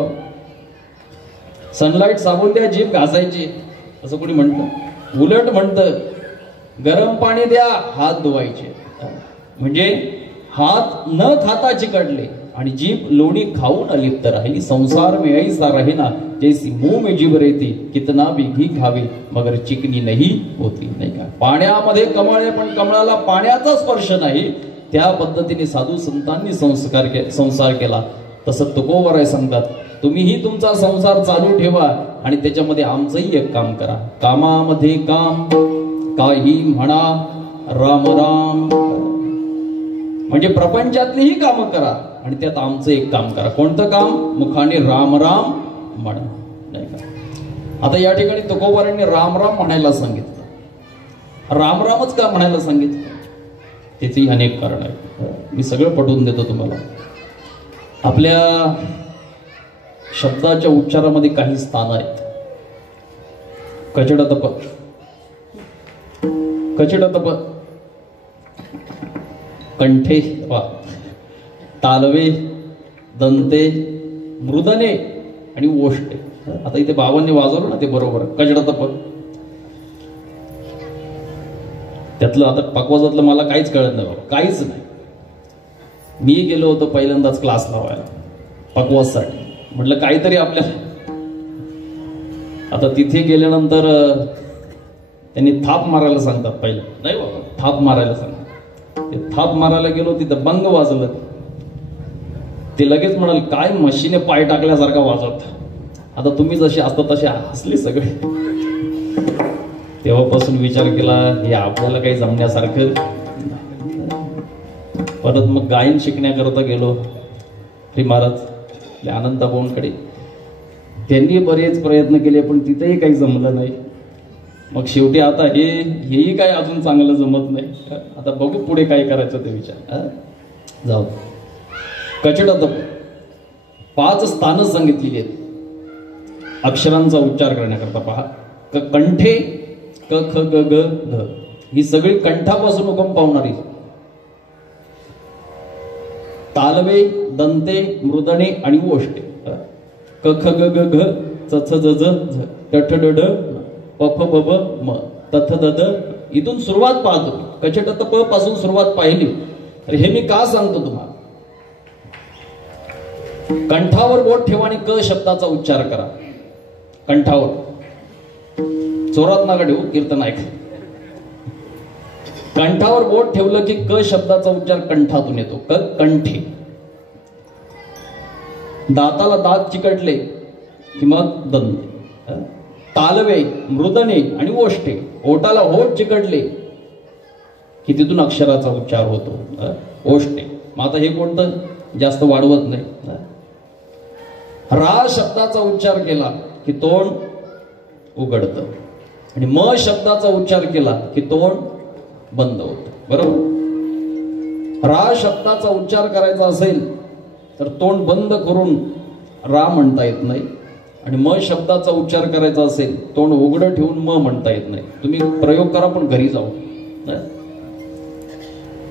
सनलाईट साबून द्या, जीभ घासायची, असं कोणी म्हणतं? उलट म्हणतं गरम पाणी द्या, हात धुवायचे. म्हणजे हात न खाता चिकटले आणि जीभ लोणी खाऊन अलिप्त राहिली. संसार में ऐसा रहे ना जैसी मुंह में जीभ रहती, कितना भी घी खावे मगर चिकनी नाही होती. नाही का. पाण्यामध्ये कमळ आहे पण कमळाला पाण्याचा स्पर्श नाही. त्या पद्धतीने साधू संतांनी संसार केला. तसं तुकोबराय सांगतात, तुम्हीही तुमचा संसार चालू ठेवा आणि त्याच्यामध्ये आमचंही एक काम करा. कामामध्ये काम, काही म्हणा राम राम. म्हणजे प्रपंचातलीही कामं करा आणि त्यात आमचं एक काम करा. कोणतं काम? मुखाने राम राम म्हणा. नाही का. आता या ठिकाणी तुकोबारांनी राम राम म्हणायला सांगितलं. राम रामच का म्हणायला सांगितलं? त्याची अनेक कारण आहेत. मी सगळं पटवून देतो तुम्हाला. आपल्या शब्दाच्या उच्चारामध्ये काही स्थान आहेत. कचडतप, कचडतप, कंठे वा, तालवे, दंते, मृदने आणि ओष्टे. आता इथे बाबांनी वाजवलं ना ते बरोबर. कचडतप त्यातलं आता पकवाजातलं मला काहीच कळत नाही बाबा, काहीच नाही. मी गेलो होतो पहिल्यांदाच क्लास लावायला पकवाजसाठी. म्हटलं काहीतरी आपल्याला. आता तिथे गेल्यानंतर त्यांनी थाप मारायला सांगतात पहिलं. नाही बाबा, थाप मारायला सांगतात. ते थाप मारायला गेलो, तिथं बंग वाजलं. ते लगेच म्हणाल काय मशीने पाय टाकल्यासारखा वाजवत. आता तुम्ही जसे असता तसे हसले सगळे. तेव्हापासून विचार केला हे आपल्याला काही जमण्यासारखं. परत मग गायन शिकण्याकरता गेलो श्री महाराज आनंदाभाऊंकडे. त्यांनी बरेच प्रयत्न केले पण तिथेही काही जमलं नाही. मग शेवटी आता हेही काय अजून चांगलं जमत नाही. आता बघू पुढे काय करायचं ते विचार. जाऊ. कचडा 5 स्थानं सांगितलेली आहेत अक्षरांचा उच्चार करण्याकरता. पहा, कंठे क ख ग ग घ ही सगळी कंठापासून उगम पावणारी. तालवे, दंते, मृदने आणि ओष्टे. क ख ग ग घ च छ ज झ ट ठ ड ढ प फ ब ब म त थ द द. इथून सुरुवात पाहतो. कचट त प पासून सुरुवात पाहिली तर हे मी का सांगतो तुम्हाला. कंठावर बोट ठेवा आणि क शब्दाचा उच्चार करा. कंठावर जोरात नका ठेवू, कीर्तन ऐक. कंठावर बोट ठेवलं की क शब्दाचा उच्चार कंठातून येतो. कंठे. दाताला दात चिकटले की मग दंत. तालवे, मृदने आणि ओष्टे. ओटाला होठ चिकटले की तिथून अक्षराचा उच्चार होतो. ओष्टे. मग आता हे कोणतं जास्त वाढवत नाही. रा शब्दाचा उच्चार केला की तोंड उघडतं आणि म शब्दाचा उच्चार केला की तोंड बंद होतं. बरोबर. रा शब्दाचा उच्चार करायचा असेल तर तोंड बंद करून रा म्हणता येत नाही आणि म शब्दाचा उच्चार करायचा असेल तोंड उघडं ठेवून म म्हणता येत नाही. तुम्ही प्रयोग करा पण घरी जाऊ.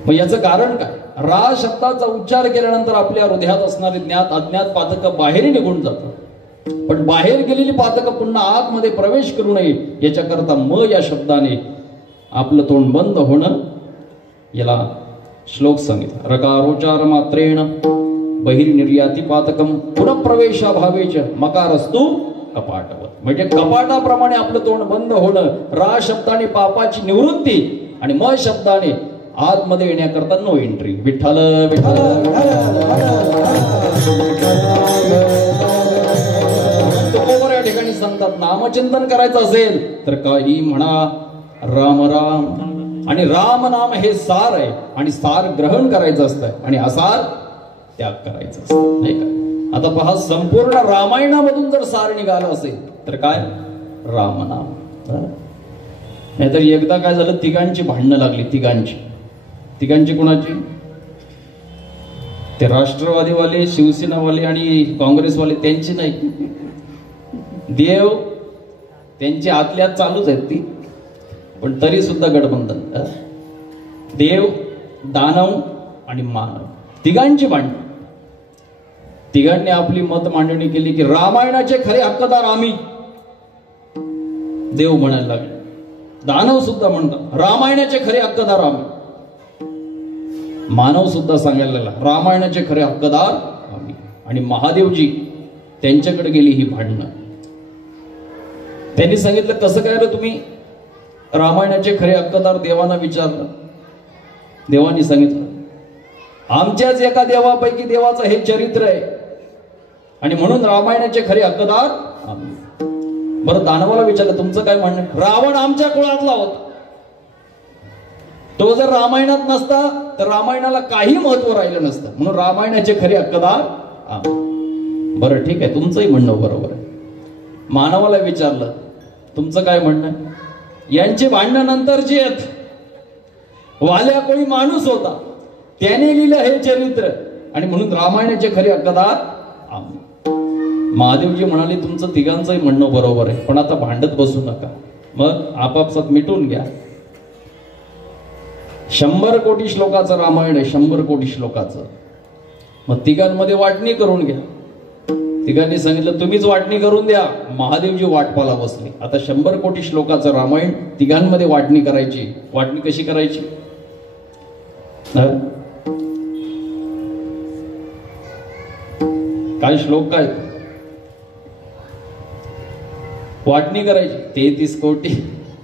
मग याचं कारण काय. रा शब्दाचा उच्चार केल्यानंतर आपल्या हृदयात असणारे ज्ञात अज्ञात पातक बाहेर निघून जातात. पण बाहेर गेलेली पातक पुन्हा आतमध्ये प्रवेश करू नये याच्याकरता म या शब्दाने आपलं तोंड बंद होणं. याला श्लोक सांगितला. रकारोच्चार मात्रेण बहिर्निर्याती पातकम पुनःप्रवेशाभावेच मकारस्तु कपाटवत. म्हणजे कपाटाप्रमाणे आपलं तोंड बंद होणं. रा शब्दाने पापाची निवृत्ती आणि म शब्दाने आतमध्ये येण्याकरता नो एंट्री. विठ्ठल विठ्ठल. तुकोबर या ठिकाणी सांगतात नामचिंतन करायचं असेल तर काही म्हणा राम राम. आणि राम नाम हे सार आहे आणि सार ग्रहण करायचं असतं आणि असार त्याग करायचं असतं. नाही का. आता पहा, संपूर्ण रामायणामधून जर सार निघालं असेल तर काय राम नाम. नाहीतर एकदा काय झालं, तिघांची भांडणं लागली. तिघांची कोणाची. ते राष्ट्रवादीवाले, शिवसेनावाले आणि काँग्रेसवाले त्यांची नाही. देव त्यांची आतल्यात चालूच आहेत ती. पण तरी सुद्धा गठबंधन. देव, दानव आणि मानव तिघांची भांडण. तिघांनी आपली मत मांडणी केली की रामायणाचे खरे हक्कदार आम्ही. देव म्हणायला लागले. दानव सुद्धा म्हणतात रामायणाचे खरे हक्कदार आम्ही. मानव सुद्धा सांगायला लागला रामायणाचे खरे हक्कदार आम्ही. आणि महादेवजी त्यांच्याकडे गेली ही भांडणं. त्यांनी सांगितलं कसं काय रे तुम्ही रामायणाचे खरे हक्कदार देवांना विचारलं. देवांनी सांगितलं आमच्याच एका देवापैकी देवाचं हे चरित्र आहे आणि म्हणून रामायणाचे खरे हक्कदार आम्ही. बरं, दानवाला विचारलं तुमचं काय म्हणणं. रावण आमच्या कुळातला होता. तो जर रामायणात नसता तर रामायणाला काही महत्व राहिलं नसतं. म्हणून रामायणाचे खरे हक्कदार आम्ही. बरं ठीक आहे, तुमचंही म्हणणं बरोबर आहे. मानवाला विचारलं तुमचं काय म्हणणं. यांची भांडणं नंतरची आहेत. वाल्या कोणी माणूस होता, त्याने लिहिलं हे चरित्र आणि म्हणून रामायणाचे खरे हक्कदार आम्ही. महादेवजी म्हणाले तुमचं तिघांचंही म्हणणं बरोबर आहे, पण आता भांडत बसू नका. मग आपापसात मिटून घ्या. 100 कोटी श्लोकाचं रामायण आहे. 100 कोटी श्लोकाचं. मग तिघांमध्ये वाटणी करून घ्या. तिघांनी सांगितलं तुम्हीच वाटणी करून द्या. महादेवजी वाटपाला बसले. आता 100 कोटी श्लोकाचं रामायण तिघांमध्ये वाटणी करायची. वाटणी कशी करायची? काय श्लोक काय वाटणी करायची? 33 कोटी,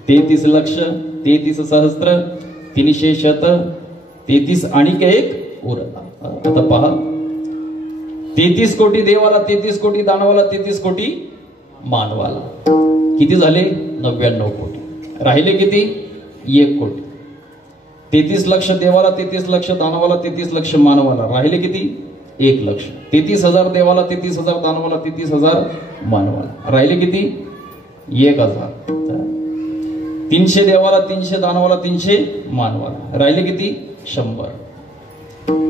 33 लक्ष, 33 सहस्त्र, 300 शत, 33 आणि एक उरला. आता पहा, 33 कोटी देवाला, 33 कोटी दानवाला, 33 कोटी मानवाला. किती झाले? 99 कोटी. राहिले किती? 1 कोटी. 33 लक्ष देवाला, 33 लक्ष दानवाला, 33 लक्ष मानवाला. राहिले किती? 1 लक्ष. 33,000 देवाला, 33,000 दानवाला, 33,000 मानवाला. राहिले किती? 1,000. 300 देवाला, 300 दानवाला, 300 मानवाला. राहिले किती? 100.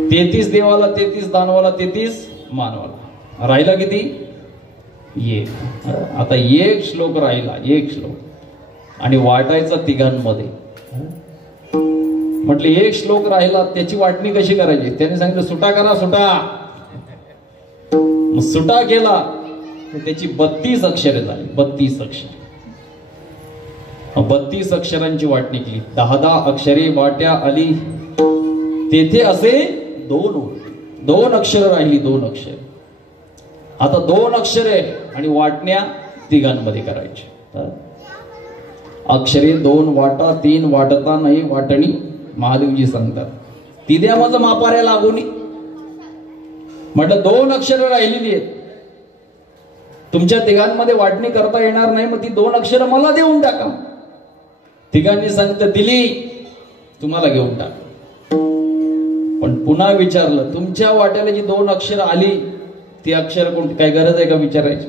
33 देवाला, 33 दानवाला, 33 मानवाला. राहिला किती? 1. आता 1 श्लोक राहिला, 1 श्लोक, आणि वाटायचा तिघांमध्ये. म्हटले 1 श्लोक राहिला, त्याची वाटणी कशी करायची? त्याने सांगितलं सुटा करा, सुटा. मग सुटा केला तर त्याची 32 अक्षरे झाली. 32 अक्षर. 32 अक्षरांची वाटणी केली. 10 अक्षरे वाट्या आली. तेथे असे 2 अक्षर राहिली. 2 अक्षर. आता 2 अक्षरे आणि वाटण्या तिघांमध्ये करायच्या. अक्षरे 2 वाटा, 3 वाटता नाही वाटणी. महादेवजी सांगतात ती द्या माझं मापाऱ्या लागून. म्हटलं 2 अक्षरं राहिलेली आहेत, तुमच्या तिघांमध्ये वाटणी करता येणार नाही, मग ती 2 अक्षरं मला देऊन टाका. तिघांनी सांगितलं दिली, तुम्हाला घेऊन टाक. पण पुन्हा विचारलं तुमच्या वाट्याला जी 2 अक्षर आली ती अक्षर कोणती? काय गरज आहे का विचारायची?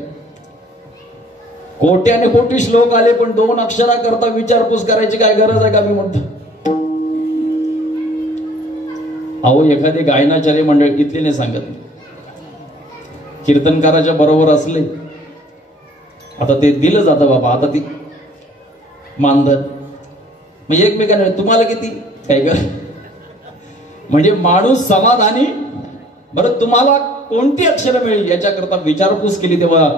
कोट्याने कोटी श्लोक आले पण 2 अक्षरा करता विचारपूस करायची काय गरज आहे का? मी म्हणतो अहो, एखादे गायनाचार्य मंडळ इथले नाही सांगत, कीर्तनकाराच्या बरोबर असले, आता ते दिलं जातं बाबा, आता ती मानधन, मग एकमेकांना तुम्हाला किती काय कर, म्हणजे माणूस समाधानी. बरं तुम्हाला कोणती अक्षरं मिळेल याच्याकरता विचारपूस केली, तेव्हा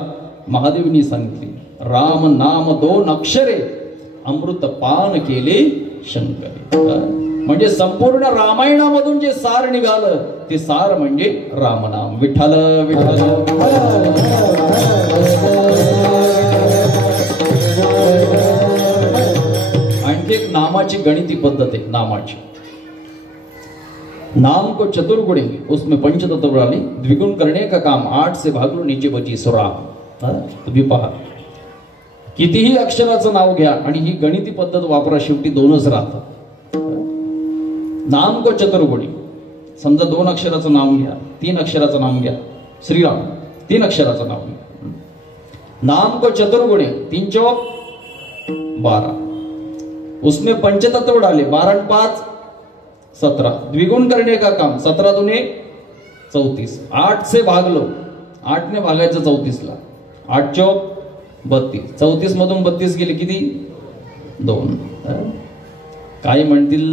महादेवनी सांगितली राम नाम 2 अक्षरे अमृत पान केले शंकरे. म्हणजे संपूर्ण रामायणामधून जे सार निघालं ते सार म्हणजे रामनाम. विठ्ठल विठ्ठल. आणखी एक नामाची गणिती पद्धत आहे. नामाची नाम को चतुर्गुणे उसमें पंचतत्व डाले, द्विगुण करने का काम 8 से भाग लो नीचे बची सुरा. तुम्ही पहा कितीही अक्षराचं नाव घ्या आणि ही गणिती पद्धत वापरा, शेवटी 2च राहतात. नाम को चतुर्गुणी, समजा 2 अक्षराचं नाव घ्या, 3 अक्षराचं नाम घ्या, श्रीराम 3 अक्षराचं नाव घ्या. नाम को चतुर्गुणे 3 चौक 12, उसमें पंचतत्व डाले, 12 और 5 17, द्विगुण करने का काम 17 दूने 34, 8 से भाग लो, 8 ने भागायचं 34 ला, 8 चौक 32, 34 मधून 32 गेले किती? 2. काय म्हणतील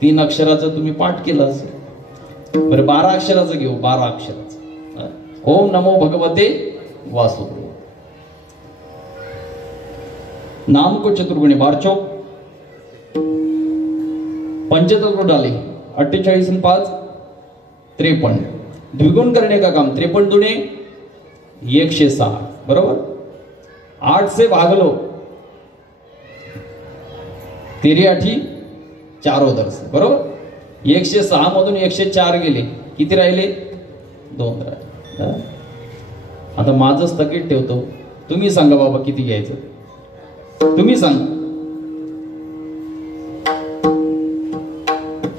3 अक्षराचं तुम्ही पाठ केलं असेल, बरं 12 अक्षराचं घेऊ, 12 अक्षराचं. ओम नमो भगवते वासुदेव. नाम को चतुर्गुणे 12 चौक पंचतत्व डाले, 48 और 5 53, द्विगुण करने का काम 53 दुने 106, बरोबर. 8 से भाग लो, 13 8 4 उधर से, बरोबर. 106 मधून 104 गेले, किती राहिले? 2 राहिले. आता माझं स्थगित ठेवतो, तुम्ही सांगा बाबा किती घ्यायचं, तुम्ही सांगा.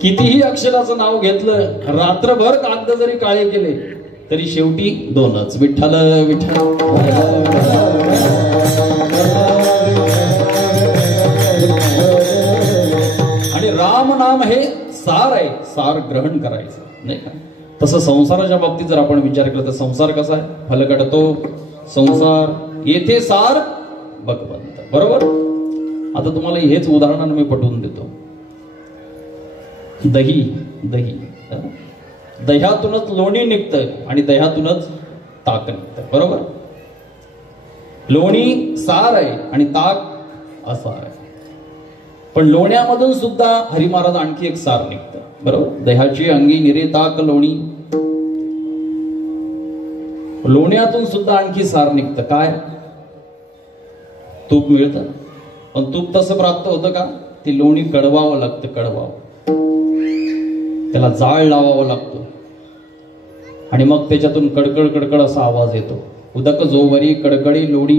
कितीही अक्षराचं नाव घेतलं, रात्रभर कागद जरी काळे केले तरी शेवटी 2च. विठ्ठल विठ्ठल. आणि राम नाम हे सार आहे, सार ग्रहण करायचं नाही का. तसं संसाराच्या बाबतीत जर आपण विचार केला तर संसार कसा आहे? फलकटतो संसार, येथे सार भगवंत, बरोबर. आता तुम्हाला हेच उदाहरण मी पटवून देतो. दही, दह्यातूनच लोणी निघतं आणि दह्यातूनच ताक निघतं, बरोबर. लोणी सार आहे आणि ताक असार आहे. पण लोण्यामधून सुद्धा हरी महाराज आणखी एक सार निघतं, बरोबर. दह्याची अंगी निरे ताक लोणी. लोण्यातून सुद्धा आणखी सार निघतं. काय? तूप मिळतं. पण तूप तसं प्राप्त होतं का? ती लोणी कडवावं लागतं, कडवावं, त्याला जाळ लावावं लागतो आणि मग त्याच्यातून कडकड कडकड असा आवाज येतो. उदक जोवरी कडकडी लोणी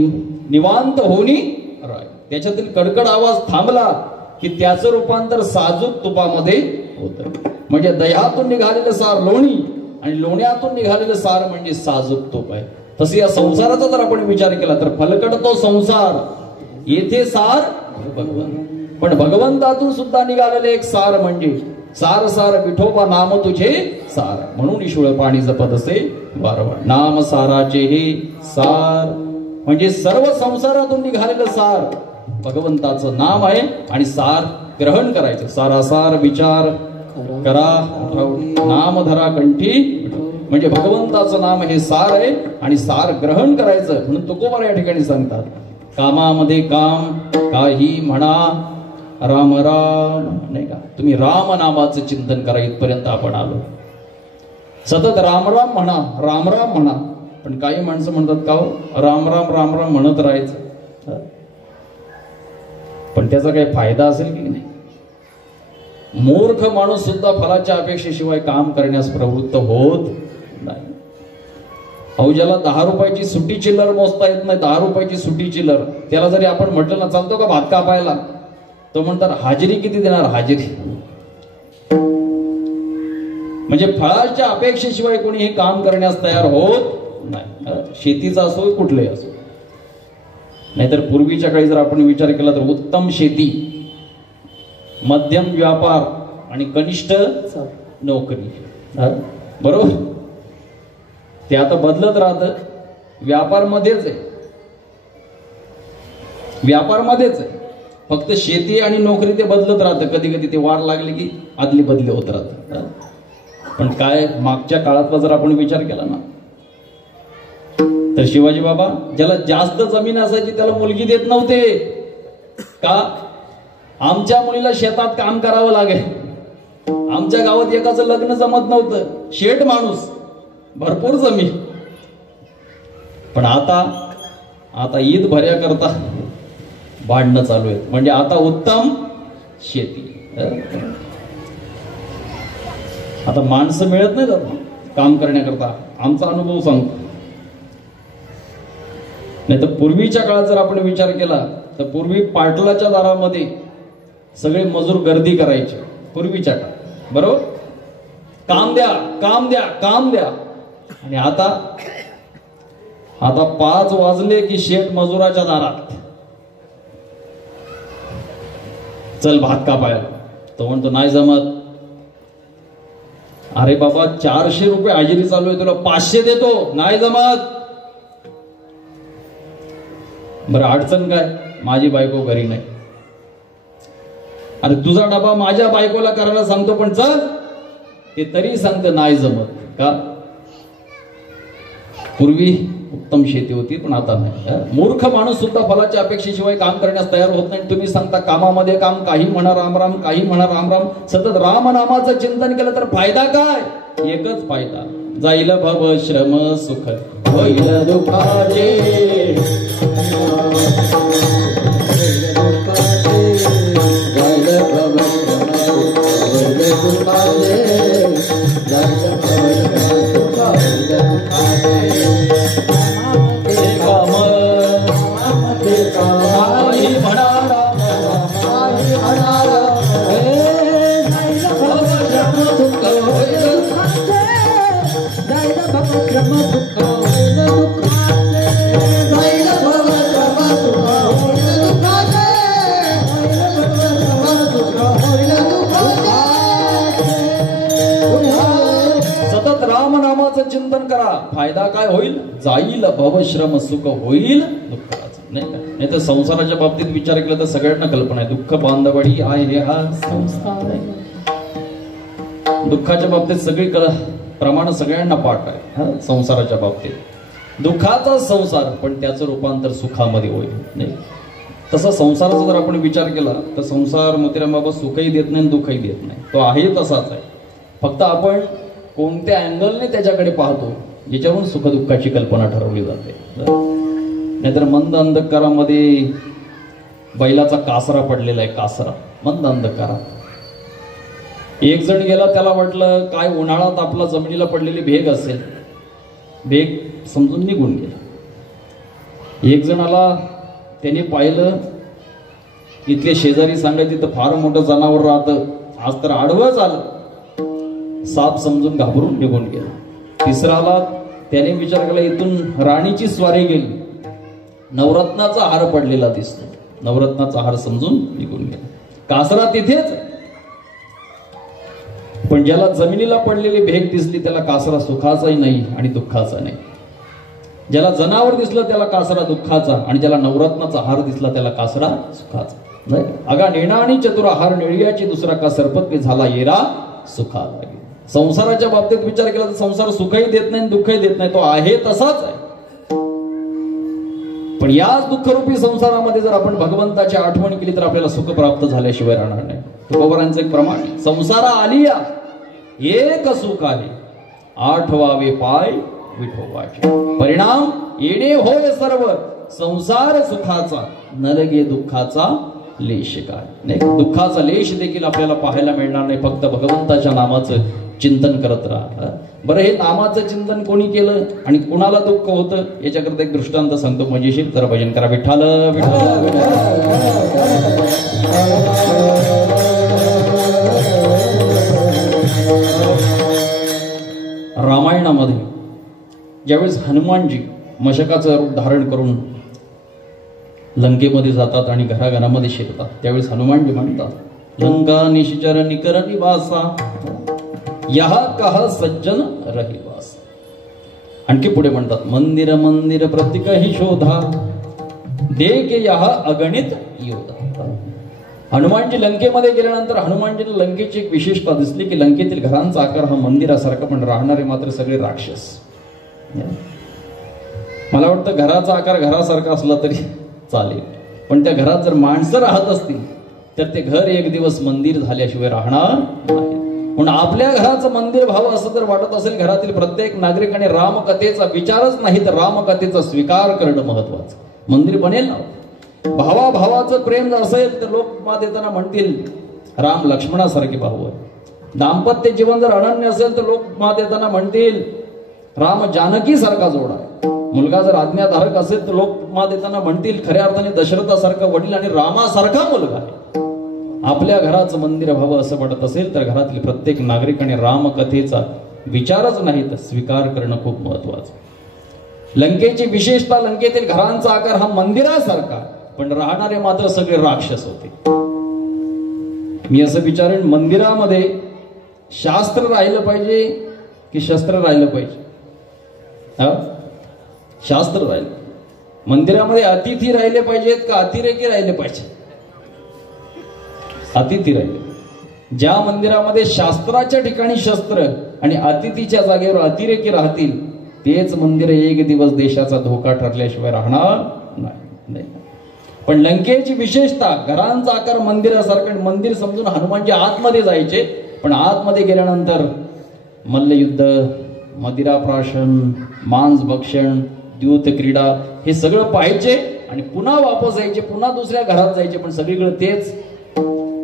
निवांत होणी राय. त्याच्यातील कडकड आवाज थांबला की त्याचं रूपांतर साजूक तुपामध्ये होतं. म्हणजे दह्यातून निघालेलं सार लोणी आणि लोण्यातून निघालेलं सार म्हणजे साजूक तूप आहे. तसं या संसाराचा जर आपण विचार केला तर फलकड तो संसार, येथे सार भगवान. पण भगवंतातून सुद्धा निघालेले एक सार म्हणजे सार सार विठोबा नाम तुझे सार. म्हणून ईश्वर पाणी जपत असे वारंवार. नाम साराचे हे सार म्हणजे सर्व संसारातून निघालेलं सार भगवंताचं नाम आहे. आणि सार ग्रहण करायचं. सारासार विचार करा नाम धरा कंठी. म्हणजे भगवंताचं नाम हे सार आहे आणि सार ग्रहण करायचं. म्हणून तुकोबार या ठिकाणी सांगतात, कामामध्ये काम काही म्हणा राम राम, नाही का. तुम्ही राम नामाचं चिंतन करा. इथपर्यंत आपण आलो. सतत राम राम म्हणा, राम राम म्हणा. पण काही माणसं म्हणतात का हो, राम राम राम राम म्हणत राहायचं. पण त्याचा काही फायदा असेल की नाही? मूर्ख माणूस सुद्धा फलाच्या अपेक्षेशिवाय काम करण्यास प्रवृत्त होत नाही. अहो, ज्याला 10 रुपयाची सुट्टी चिल्लर मोजता येत नाही, 10 रुपयाची सुट्टी चिल्लर, त्याला जरी आपण म्हटलं ना चालतो का भात कापायला, तो म्हणतात हाजिरी किती देणार? हाजिरी. म्हणजे फळाच्या अपेक्षेशिवाय कोणी हे काम करण्यास तयार होत नाही. शेतीचा असो कुठलंही असो. नाहीतर पूर्वीच्या काळी जर आपण विचार केला तर उत्तम शेती, मध्यम व्यापार आणि कनिष्ठ नोकरी, बरोबर. ते आता बदलत राहतं. व्यापार मध्येच आहे, व्यापार मध्येच आहे. फक्त शेती आणि नोकरी ते बदलत राहतं. कधी कधी ते वाढ लागली की आदली बदली होत राहतं. पण काय मागच्या काळातला जर आपण विचार केला ना तर शिवाजी बाबा ज्याला जास्त जमीन असायची त्याला मुलगी देत नव्हते. का? आमच्या मुलीला शेतात काम करावं लागेल. आमच्या गावात एकाचं लग्न जमत नव्हतं. शेठ माणूस, भरपूर जमीन. पण आता ईद भर्या करता भांडणं चालू आहेत. म्हणजे आता उत्तम शेती. आता माणसं मिळत नाही जात काम करण्याकरता. आमचा अनुभव सांगतो. नाही तर पूर्वीच्या काळात जर आपण विचार केला तर पूर्वी पाटलाच्या दारामध्ये सगळे मजूर गर्दी करायचे पूर्वीच्या काळात, बरोबर. काम द्या, काम द्या, काम द्या. आणि आता 5 वाजले की शेठ मजुराच्या दारात, चल भात कापायला. तो म्हणतो नाही जमत. अरे बाबा 400 रुपये हाजिरी चालू आहे, तुला 500 देतो. नाही जमत. बरं अडचण काय? माझी बायको घरी नाही. अरे तुझा डबा माझ्या बायकोला करायला सांगतो पण चल. ते तरी सांगतं नाही जमत. का? पूर्वी उत्तम शेती होती पण आता नाही. मूर्ख माणूस सुद्धा फलाच्या अपेक्षेशिवाय काम करण्यास तयार होत नाही. तुम्ही सांगता कामामध्ये काम काही म्हणा राम राम, काही म्हणा राम राम. सतत राम नामाचं चिंतन केलं तर फायदा काय? एकच फायदा, जाईल भव श्रम सुख होईल दुःखाचे. चिंतन करा. फायदा काय होईल? जाईल भवश्रम सुख होईल दुःखाचं. नाही का? नाही तर संसाराच्या बाबतीत विचार केला तर सगळ्यांना कल्पना आहे दुःख बांधवडी आहे हा संसार आहे. दुःखाच्या बाबतीत सगळी प्रमाण सगळ्यांना पाठ आहे संसाराच्या बाबतीत. दुःखाचा संसार, पण त्याचं रूपांतर सुखामध्ये होईल. नाही तसा संसाराचा जर आपण विचार केला तर संसार मोतीराम बाबा सुखही देत नाही, दुःखही देत नाही. तो आहे तसाच आहे. फक्त आपण कोणत्या अँगलने त्याच्याकडे पाहतो याच्यावरून सुखदुःखाची कल्पना ठरवली जाते. नाहीतर मंद अंधकारामध्ये बैलाचा कासरा पडलेला आहे, कासरा मंद अंधकारात. एक जण गेला, त्याला वाटलं काय उन्हाळ्यात आपला जमिनीला पडलेली भेग असेल, भेग समजून निघून गेला. एक जण आला, त्याने पाहिलं इथले शेजारी सांगायचे तर फार मोठं जनावर राहतं, आज तर आडवंच आलं, साप समजून घाबरून निघून गेला. तिसरा आला, त्याने विचार केला इथून राणीची स्वारी गेली, नवरत्नाचा हार पडलेला दिसतो, नवरत्नाचा हार समजून निघून गेला. कासरा तिथेच, पण ज्याला जमिनीला पडलेली भेग दिसली त्याला कासरा सुखाचाही नाही आणि दुःखाचा नाही. ज्याला जनावर दिसलं त्याला कासरा दुःखाचा, आणि ज्याला नवरत्नाचा हार दिसला त्याला कासरा सुखाचा. नाही अगा नेणा आणि चतुरा हार निळ्याची, दुसरा का सरपत्नी झाला येरा सुखा लागे. संसाराच्या बाबतीत विचार केला तर संसार सुखही देत नाही, दुःखही देत नाही, तो आहे तसाच आहे. पण याच दुःखरूपी संसारामध्ये जर आपण भगवंताची आठवण केली तर आपल्याला सुख प्राप्त झाल्याशिवाय राहणार नाही. तुकोबारांचं एक प्रमाण, संसारा आलिया एक सुख आहे, आठवावे पाय विठोबाचे. परिणाम येणे होय सर्व, संसार सुखाचा नरगे दुःखाचा लेश काय. नाही दुःखाचा लेश देखील आपल्याला पाहायला मिळणार नाही, फक्त भगवंताच्या नामाचं चिंतन करत राहा. बरं, हे नामाचं चिंतन कोणी केलं आणि कुणाला दुःख होतं याच्याकरता एक दृष्टांत सांगतो मजेशीर. जरा भजन करा. विठ्ठल विठ्ठल. रामायणामध्ये ज्यावेळेस हनुमानजी मशकाचं रूप धारण करून लंकेमध्ये जातात आणि घराघरामध्ये शिरतात, त्यावेळेस हनुमानजी म्हणतात, लंका निश्चर निकर निवासा, यह कह सज्जन रहिवास. आणखी पुढे म्हणतात, मंदिर मंदिर प्रत्येक ही शोधा, देके यह अगणित योधा. हनुमानजी लंकेमध्ये गेल्यानंतर हनुमानजीला लंकेची एक विशेषता दिसली की लंकेतील घरांचा आकार हा मंदिरासारखा, पण राहणारे मात्र सगळे राक्षस. मला वाटतं घराचा आकार घरासारखा असला तरी चालेल, पण त्या घरात जर माणसं राहत असतील तर ते घर एक दिवस मंदिर झाल्याशिवाय राहणार नाही. म्हणून आपल्या घराचं मंदिर व्हावं असं जर वाटत असेल, घरातील प्रत्येक नागरिकाने रामकथेचा विचारच नाही तर रामकथेचा स्वीकार करणं महत्वाचं. मंदिर बनेल ना. भावाभावाचं प्रेम जर असेल तर लोक मात देताना म्हणतील राम लक्ष्मणासारखे भाऊ आहे. दाम्पत्य जीवन जर अनन्य असेल तर लोक मात देताना म्हणतील राम जानकी सारखा जोडा आहे. मुलगा जर आज्ञाधारक असेल तर लोक मात देताना म्हणतील खऱ्या अर्थाने दशरथासारखा वडील आणि रामासारखा मुलगा आहे. आपल्या घराचं मंदिर व्हावं असं वाटत असेल तर घरातील प्रत्येक नागरिकाने रामकथेचा विचारच नाही तर स्वीकार करणं खूप महत्वाचं. लंकेची विशेषता, लंकेतील घरांचा आकार हा मंदिरासारखा, पण राहणारे मात्र सगळे राक्षस होते. मी असं विचारेन, मंदिरामध्ये शास्त्र राहिलं पाहिजे की शस्त्र राहिलं पाहिजे? शास्त्र राहिलं. मंदिरामध्ये अतिथी राहिले पाहिजेत का अतिरेकी राहिले पाहिजे? अतिथी राहिले. ज्या मंदिरामध्ये शास्त्राच्या ठिकाणी शस्त्र आणि अतिथीच्या जागेवर अतिरेकी राहतील तेच मंदिर एक दिवस देशाचा धोका ठरल्याशिवाय राहणार नाही. पण लंकेची विशेषता, घरांचा आकार मंदिरासारखा, मंदिर समजून हनुमानजी आतमध्ये जायचे, पण आतमध्ये गेल्यानंतर मल्लयुद्ध, मदिराप्राशन, मांस भक्षण, द्यूत क्रीडा हे सगळं पाहायचे आणि पुन्हा वापस यायचे, पुन्हा दुसऱ्या घरात जायचे, पण सगळीकडे तेच.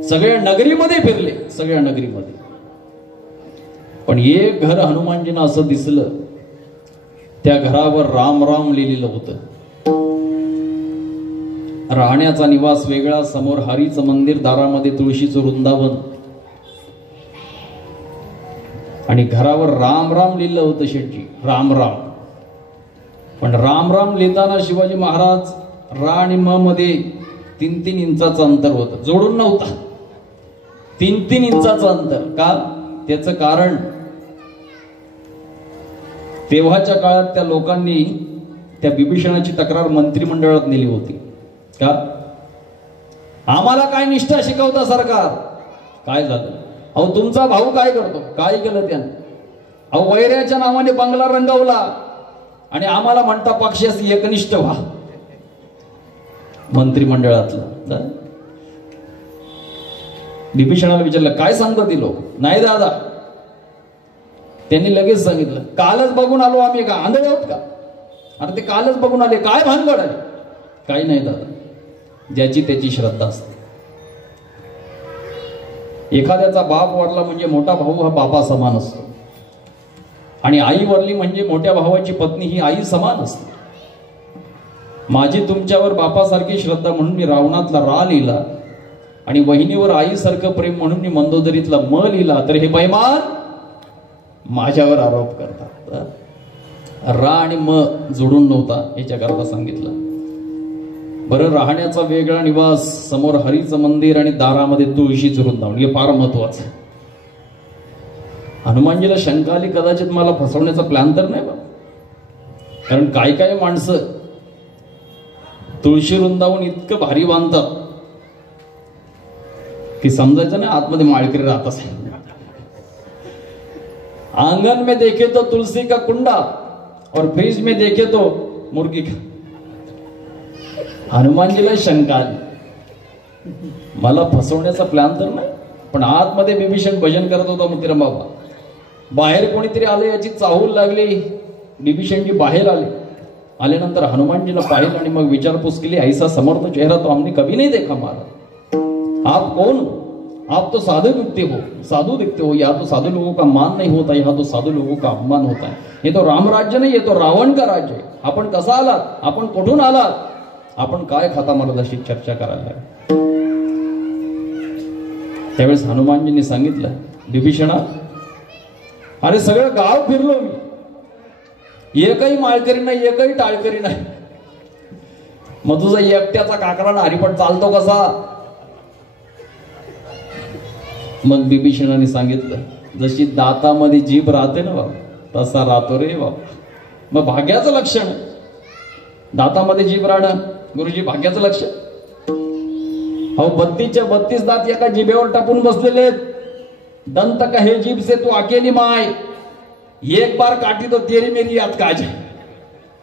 सगळ्या नगरीमध्ये फिरले, सगळ्या नगरीमध्ये. पण एक घर हनुमानजींना असं दिसलं, त्या घरावर राम राम लिहिलेलं होतं. राहण्याचा निवास वेगळा, समोर हरीचं मंदिर, दारामध्ये तुळशीचं वृंदावन, आणि घरावर राम राम लिहिलं होतं शेठजी, राम राम. पण राम राम लिहिताना शिवाजी महाराज रा आणि म मध्ये 3-3 इंचाचं अंतर होतं, जोडून नव्हता. 3-3 इंचाचं अंतर. का? त्याचं कारण तेव्हाच्या काळात त्या लोकांनी त्या विभीषणाची तक्रार मंत्रिमंडळात नेली होती. का? आम्हाला काय निष्ठा शिकवता सरकार? काय झालं? अहो तुमचा भाऊ काय करतो? काय केलं त्यानं? अहो वैऱ्याच्या नावाने बंगला रंगवला, आणि आम्हाला म्हणता पक्षाशी एकनिष्ठ व्हा. मंत्रिमंडळातलं विभीषणाला विचारलं काय सांगतात ती लोक. नाही दादा, त्यांनी लगेच सांगितलं कालच बघून आलो आम्ही. का आंधळे आहोत का? अरे ते कालच बघून आले, काय भानगड आहे? काही नाही दादा, ज्याची त्याची श्रद्धा असते. एखाद्याचा बाप वारला म्हणजे मोठा भाऊ हा बापा समान असतो, आणि आई वारली म्हणजे मोठ्या भावाची पत्नी ही आई समान असते. माझी तुमच्यावर बापासारखी श्रद्धा म्हणून मी रावणातला रा लिहिला, आणि वहिनीवर आईसारखं प्रेम म्हणून मी मंदोदरीतला म लिहिला, तर हे बैमान माझ्यावर आरोप करतात. रा आणि म जोडून नव्हता याच्याकरता सांगितलं. बरं, राहण्याचा वेगळा निवास, समोर हरीचं मंदिर आणि दारामध्ये तुळशीचं वृंदावन, हे फार महत्वाचं. हनुमानजीला शंका आली कदाचित मला फसवण्याचा प्लॅन तर नाही बा. कारण काय काय माणसं तुळशी वृंदावन इतकं भारी बांधतात की समजायचं नाही आतमध्ये माळकरी राहत असेल. आंगन में देखे तो तुलसी का कुंडा और फ्रिज में देखे तो मुर्गी का. हनुमानजीला शंका आली मला फसवण्याचा प्लॅन तर नाही, पण आतमध्ये बिभीषण भजन करत होता मोतीराम बाबा. बाहेर कोणीतरी आले याची चाहूल लागली. बिभीषणजी बाहेर आल्यानंतर हनुमानजीला पाहिलं आणि मग विचारपूस केली. ऐसा समर्थ चेहरा तो हमने कभी नहीं देखा महाराज. आप कौन हो? आप तो साधु दिखते हो. यहाँ तो साधु लोगों का मान नहीं होता, यहाँ तो साधु लोगों का अपमान होता है. ये तो राम राज्य नहीं, ये तो रावण का राज्य आहे. आपण कसा आलात? आपण कुठून आलात? आपण काय खाता महाराज? अशी चर्चा करायला लागली. त्यावेळेस हनुमानजींनी सांगितलं विभीषणा, अरे सगळं गाव फिरलो मी, एकही माळकरी नाही, एकही टाळकरी नाही. मग तुझा एकट्याचा काकराना हरिपट चालतो कसा? मग बिभीषणाने सांगितलं जशी दातामध्ये जीभ राहते ना बाबा तसा राहतो रे बाबा. मग भाग्याचं लक्षण दातामध्ये जीभ राहणं गुरुजी भाग्याचं लक्षण. अहो 32च्या 32 दात एका जिभेवर टापून बसलेले. दंत कहे जीभ से तू अकेली माय, एक बार काटी तो तेरी मेरी याद काज.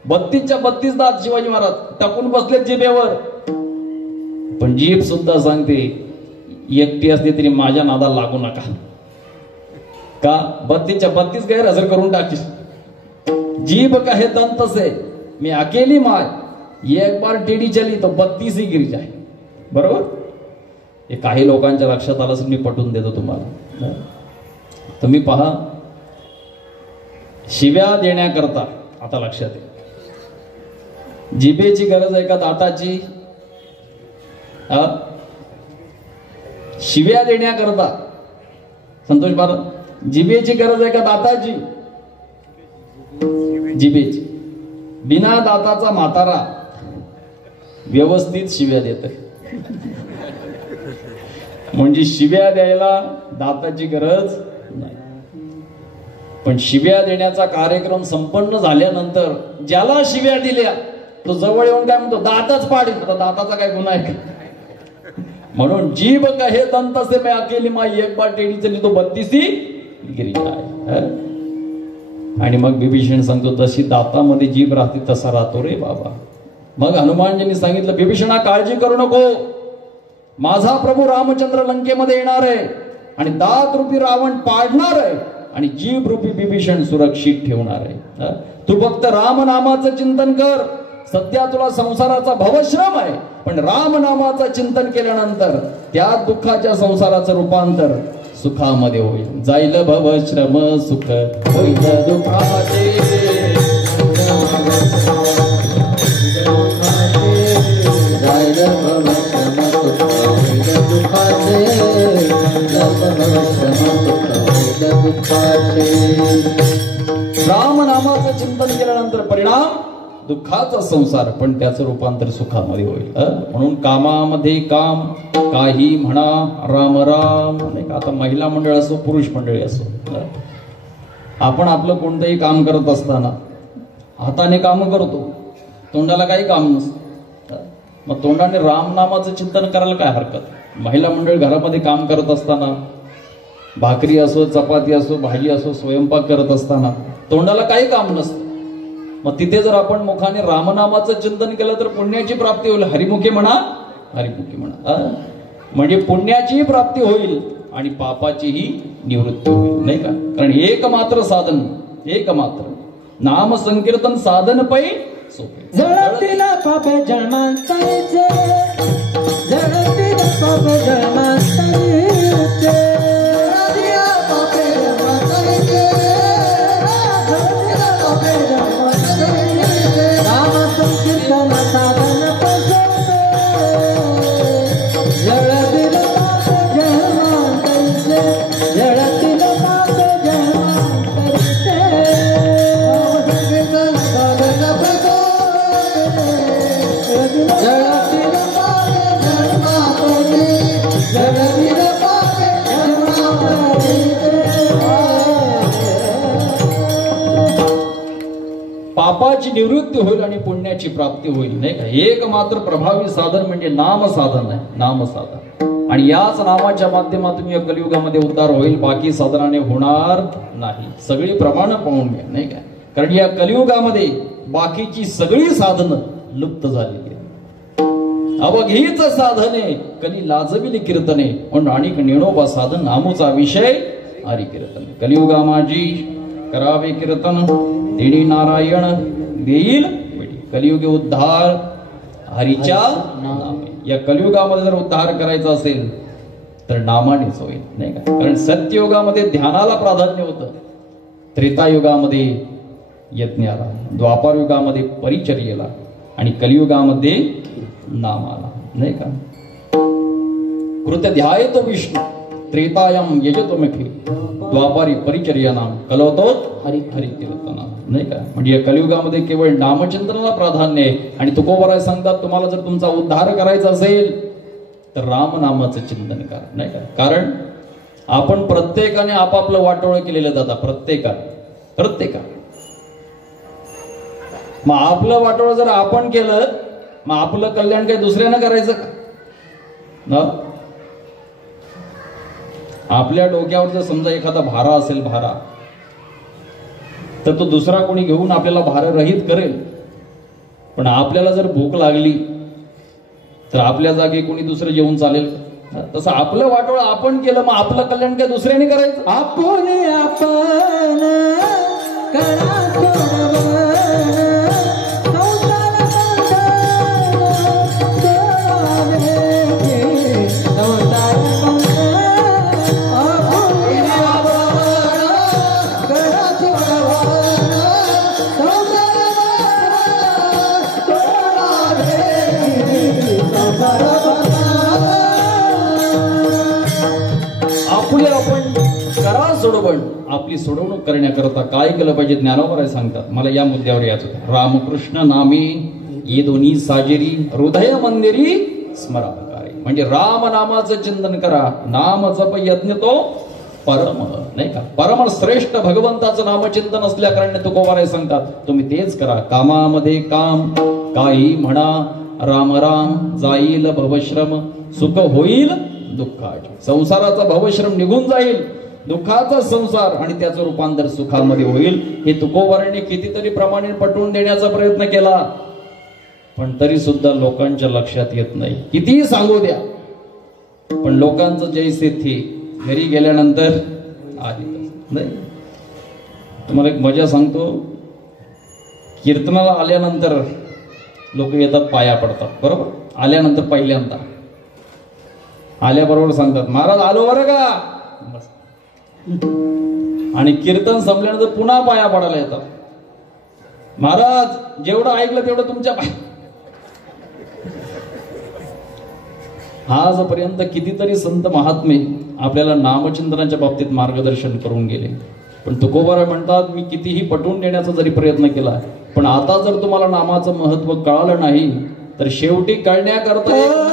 32च्या 32 दात शिवाजी महाराज टापून बसले जिभेवर. पण जीभ सुद्धा सांगते एकटी असते तरी माझ्या नादाला लागू नका. का 32च्या 32 गैरहजर करून टाकीस. जीभ कहे दंत से मी अकेली माय, एक बार टेढ़ी चली तो 32 ही गिर जाए. बरोबर. हे काही लोकांच्या लक्षात आलं मी पटवून देतो तुम्हाला. तुम्ही पहा, शिव्या देण्याकरता आता लक्षात आहे जिभेची गरज आहे का दाताची? शिव्या देण्याकरता संतोष महाराज जिभेची गरज आहे का दाताची? जिभेची. बिना दाताचा म्हातारा व्यवस्थित शिव्या देत. म्हणजे शिव्या द्यायला दाताची गरज नाही. पण शिव्या देण्याचा कार्यक्रम संपन्न झाल्यानंतर ज्याला शिव्या दिल्या तो जवळ येऊन काय म्हणतो, दातच पाडील. आता दाताचा काय गुन्हा आहे? म्हणून जीभ कहे दंत से मैं अकेली माई, एक बार टेढ़ी चली तो 32 ही गिरी जाए. आणि मग बिभीषण सांगतो तशी दातामध्ये जीभ राहते तसा राहतो रे बाबा. मग हनुमानजींनी सांगितलं बिभीषणा काळजी करू नको, माझा प्रभू रामचंद्र लंकेमध्ये येणार आहे आणि दात रूपी रावण पाडणार आहे आणि जीभ रूपी बिभीषण सुरक्षित ठेवणार आहे. तू फक्त राम नामाचं चिंतन कर. सध्या तुला संसाराचा भवश्रम आहे, पण राम नामाचं चिंतन केल्यानंतर त्या दुःखाच्या संसाराचं रूपांतर सुखामध्ये होईल. जाईल भवश्रम सुख होईल दुःखाचे. जाईल भवश्रम सुख होईल दुःखाचे. राम नामाचं चिंतन केल्यानंतर परिणाम दुःखाचा संसार, पण त्याचं रूपांतर सुखामध्ये होईल. म्हणून कामामध्ये काम, काही म्हणा राम राम. नाही का, आता महिला मंडळ असो पुरुष मंडळी असो, आपण आपलं कोणतंही काम करत असताना हाताने काम करतो, तोंडाला काही काम नसतं. मग तोंडाने राम नामाचं चिंतन करायला काय हरकत? महिला मंडळ घरामध्ये काम करत असताना, भाकरी असो चपाती असो भाजी असो स्वयंपाक करत असताना तोंडाला काही काम नसतं. मग तिथे जर आपण मुखाने रामनामाचं चिंतन केलं तर पुण्याची प्राप्ती होईल. हरिमुखी म्हणा, हरिमुखी म्हणा, म्हणजे पुण्याचीही प्राप्ती होईल आणि पापाचीही निवृत्ती होईल, नाही का. कारण एकमात्र साधन, एकमात्र नाम संकीर्तन साधन पै सोपे. जळतील पाप जन्मांतरीचे, जळतील पाप जन्मांतरीचे, नाम संकीर्तन साधन पै जळतील पाप जन्मांतरीचे, जळतील पाप जन्मांतरीचे, नाम संकीर्तन साधन पै जळतील पाप जन्मांतरीचे, जळतील पाप जन्मांतरीचे. पापाची निवृत्ती होईल आणि पुण्याची प्राप्ती होईल, नाही का. एकमात्र प्रभावी साधन म्हणजे नाम साधन आहे, नाम साधन. आणि याच नामाच्या माध्यमातून या कलियुगामध्ये उद्धार होईल, बाकी साधनाने होणार नाही. सगळी प्रमाण पाहून घ्या, नाही का. कारण या कलियुगामध्ये बाकीची सगळी साधनं लुप्त झालेली आहेत. अवघीच साधने कली लाजविली कीर्तने, म्हणून अनेक नेणोबा साधन नामूचा विषय हरी कीर्तन. कलियुगा माझी करावे कीर्तन, तेणी नारायण देईल मिठी. कलियुगी उद्धार हरीच्या नामे. या कलियुगामध्ये जर उद्धार करायचा असेल तर नामानेच होईल, नाही का. कारण सत्ययुगामध्ये ध्यानाला प्राधान्य होतं, त्रेतायुगामध्ये यज्ञाला, द्वापार युगामध्ये परिचर्येला आणि कलियुगामध्ये नामाला, नाही का. कृत ध्यायतो विष्णू त्रेतायम यजतो मुखे, द्वापारी परिचर्यानाम कलवतो हरी कीर्तना, नाही का. म्हणजे या कलियुगामध्ये केवळ नामचिंतनाला प्राधान्य आहे. आणि तुकोबराय सांगतात, तुम्हाला जर तुमचा उद्धार करायचा असेल तर रामनामाचं चिंतन करा, नाही का. कारण आपण प्रत्येकाने आपापलं वाटोळं केलेलं दादा, प्रत्येकाने. मग आपलं वाटोळं जर आपण केलं, मग आपलं कल्याण काही दुसऱ्यानं करायचं का. आपल्या डोक्यावर जर समजा एखादा भारा असेल, भारा, तर तो दुसरा कोणी घेऊन आपल्याला भाररहित करेल. पण आपल्याला जर भूक लागली तर आपल्या जागी कोणी दुसरं जेवून चालेल. तसं आपलं वाटोळं आपण केलं, मग आपलं कल्याण काय दुसऱ्याने करायचं. आपण करा सोडवण. आपली सोडवणूक करण्याकरता काय केलं पाहिजे ज्ञानोबराय सांगतात. मला या मुद्द्यावर यायचं होतं. रामकृष्ण नामी ये दोन्ही साजेरी, हृदय मंदिरी स्मराकारे. म्हणजे राम नामाचं चिंतन करा. नाम जप यज्ञ तो परम, नाही का. परम श्रेष्ठ भगवंताचं नामचिंतन असल्या कारणाने तुकोबराय सांगतात, तुम्ही तेच करा. कामामध्ये काम, काही म्हणा राम राम, जाईल भवश्रम, सुख होईल दुःखाचे. संसाराचा भवश्रम निघून जाईल, दुःखाचा संसार, आणि त्याचं रूपांतर सुखामध्ये होईल. हे तुकोबराने कितीतरी प्रमाणे पटवून देण्याचा प्रयत्न केला, पण तरी सुद्धा लोकांच्या लक्षात येत नाही. कितीही सांगू द्या, पण लोकांचं जैसे थे घरी गेल्यानंतर आली नाही. तुम्हाला एक मजा सांगतो. कीर्तनाला आल्यानंतर लोक येतात, पाया पडतात, बरोबर. आल्यानंतर पहिल्यांदा आल्याबरोबर सांगतात, महाराज आलो बरं का. आणि कीर्तन संपल्यानंतर पुन्हा पाया पडायला येतात. महाराज जेवढं ऐकलं तेवढं तुमच्या पाय. आजपर्यंत कितीतरी संत महात्मे आपल्याला नामचिंतनाच्या बाबतीत मार्गदर्शन करून गेले, पण तुकोबराय म्हणतात, मी कितीही पटवून देण्याचा जरी प्रयत्न केला, पण आता जर तुम्हाला नामाचं महत्व कळालं नाही तर शेवटी कळण्याकरता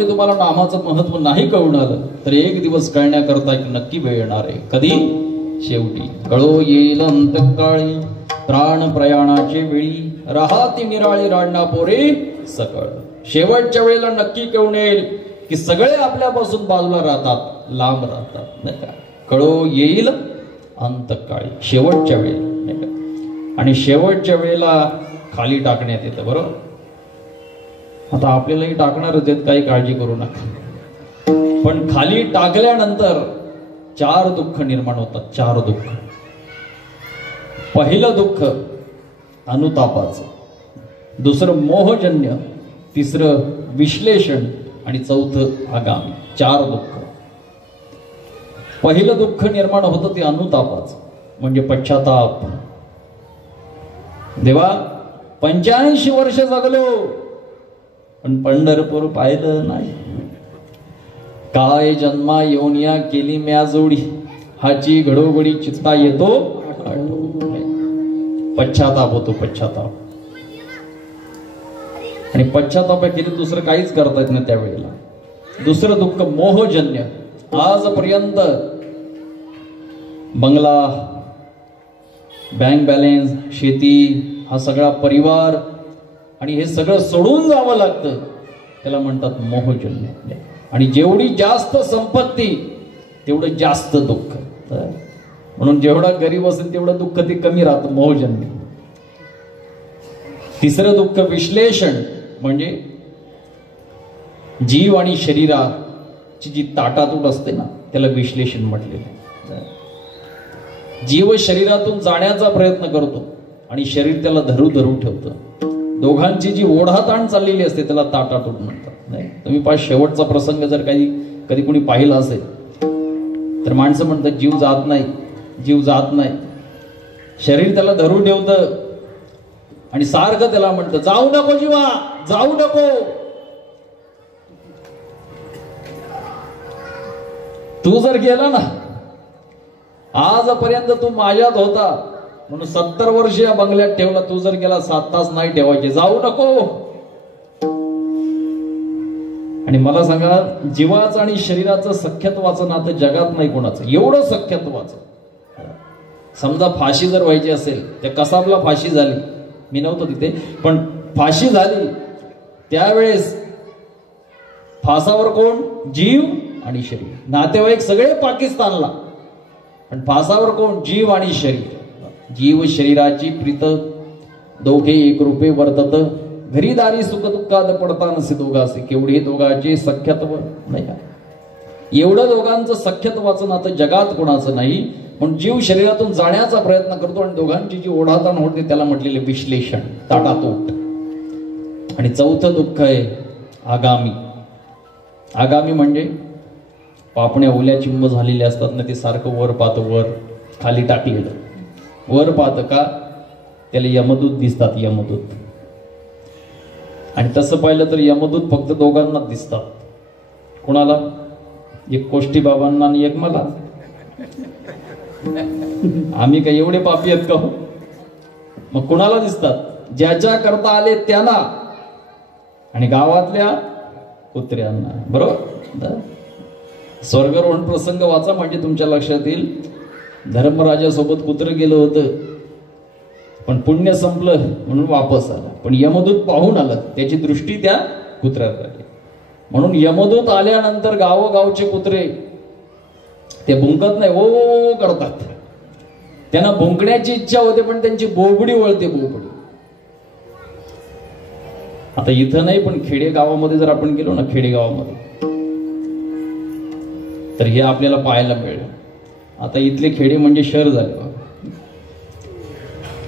जरी तुम्हाला नामाचं महत्व नाही कळून आलं तर एक दिवस कळण्याकरता एक नक्की वेळ येणार आहे. कधी? शेवटी. कळो येईल अंतकाळी प्राण प्रयाणाचे वेळी राहाती निराळी राडणा पोरे सकळ. शेवटच्या वेळेला नक्की कळून येईल की सगळे आपल्यापासून बाजूला राहतात, लांब राहतात, नाही का? कळो येईल अंतकाळी, शेवटच्या वेळेला, नाही का? आणि शेवटच्या वेळेला खाली टाकण्यात येतं. बरोबर? आता आपल्यालाही टाकणारच आहेत, काही काळजी करू नका. पण खाली टाकल्यानंतर 4 दुःख निर्माण होतात. 4 दुःख. पहिलं दुःख अनुतापाचं, दुसरं मोहजन्य, तिसरं विश्लेषण आणि चौथं आगामी. 4 दुःख. पहिलं दुःख निर्माण होतं ते अनुतापाचं, म्हणजे पश्चाताप. देवा 85 वर्ष जगलो पण पंढरपूर पाहिलं नाही. काय जन्मा येऊन या केली म्या जोडी, हाची घडोघडी चित्ता येतो. पश्चाताप होतो, पश्चाताप. आणि पश्चाताप केली दुसरं काहीच करता येत नाही त्यावेळेला. दुसरं दुःख मोहजन्य. आजपर्यंत बंगला, बँक बॅलन्स, शेती, हा सगळा परिवार आणि हे सगळं सोडून जावं लागतं, त्याला म्हणतात मोहजन्य. आणि जेवढी जास्त संपत्ती तेवढं जास्त दुःख. म्हणून जेवढा गरीब असेल तेवढं दुःख ते कमी राहतं, मोहजन्य. तिसरं दुःख विश्लेषण, म्हणजे जीव आणि शरीराची जी ताटातूट असते ना, त्याला विश्लेषण म्हटलेलं आहे. जीव शरीरातून जाण्याचा प्रयत्न करतो आणि शरीर त्याला धरू ठेवतं. दोघांची जी ओढाताण चाललेली असते त्याला ताटातूट म्हणतात. नाही, तुम्ही पाच शेवटचा प्रसंग जर कधी कोणी पाहिला असेल तर माणसं म्हणतात जीव जात नाही, जीव जात नाही. शरीर त्याला धरू ठेवतं आणि सारखं त्याला म्हणतं जाऊ नको जीवा, जाऊ नको. तू जर गेला ना, आजपर्यंत तू माझ्यात होता म्हणून 70 वर्ष या बंगल्यात ठेवला, तू जर गेला 7 तास नाही ठेवायचे, जाऊ नको. आणि मला सांगा, जीवाचं आणि शरीराचं सख्यत्वाचं नातं जगात नाही कोणाचं एवढं सख्यत्वाचं. समजा फाशी जर व्हायची असेल, त्या कसाबला फाशी झाली, मी नव्हतो तिथे, पण फाशी झाली त्यावेळेस फासावर कोण? जीव आणि शरीर. नातेवाईक सगळे पाकिस्तानला, पण फासावर कोण? जीव आणि शरीर. जीव शरीराची प्रीत दोघे एक रूपे वर्तत, घरीदारी सुख दुःखात पडता नसे दोघांचे. केवढे दोघांचे सख्यत्व, नाही का? एवढं दोघांचं सख्यत्वाचं नातं जगात कोणाचं नाही. म्हणून जीव शरीरातून जाण्याचा प्रयत्न करतो आणि दोघांची जी ओढाताण होते त्याला म्हटलेले विश्लेषण, ताटातूट. आणि चौथं दुःख आहे आगामी. आगामी म्हणजे पापण्या ओल्या चिंब झालेल्या असतात ना, ते सारखं वर पाहतं, वर खाली टाकलेलं. वर पाहतं का? त्याला यमदूत दिसतात, यमदूत. आणि तसं पाहिलं तर यमदूत फक्त दोघांनाच दिसतात. कोणाला? एक कोष्टी बाबांना आणि एक मला. आम्ही काय एवढे पापी आहेत का हो? मग कुणाला दिसतात? ज्याच्या करता आले त्यांना आणि गावातल्या कुत्र्यांना. बरोबर? स्वर्गारोहण प्रसंग वाचा म्हणजे तुमच्या लक्षात येईल. धर्मराजासोबत कुत्र गेलं होतं, पण पुण्य संपलं म्हणून वापस आलं. पण यमदूत पाहून आलं, त्याची दृष्टी त्या कुत्र्यावर आली. म्हणून यमदूत आल्यानंतर गावोगावचे कुत्रे ते भुंकत नाही, ओ करतात. त्यांना भुंकण्याची इच्छा होते पण त्यांची बोबडी वळते, बोबडी. आता इथं नाही पण खेडेगावामध्ये जर आपण गेलो ना, खेडेगावामध्ये, तर हे आपल्याला पाहायला मिळेल. आता इथले खेडे म्हणजे शहर झाले.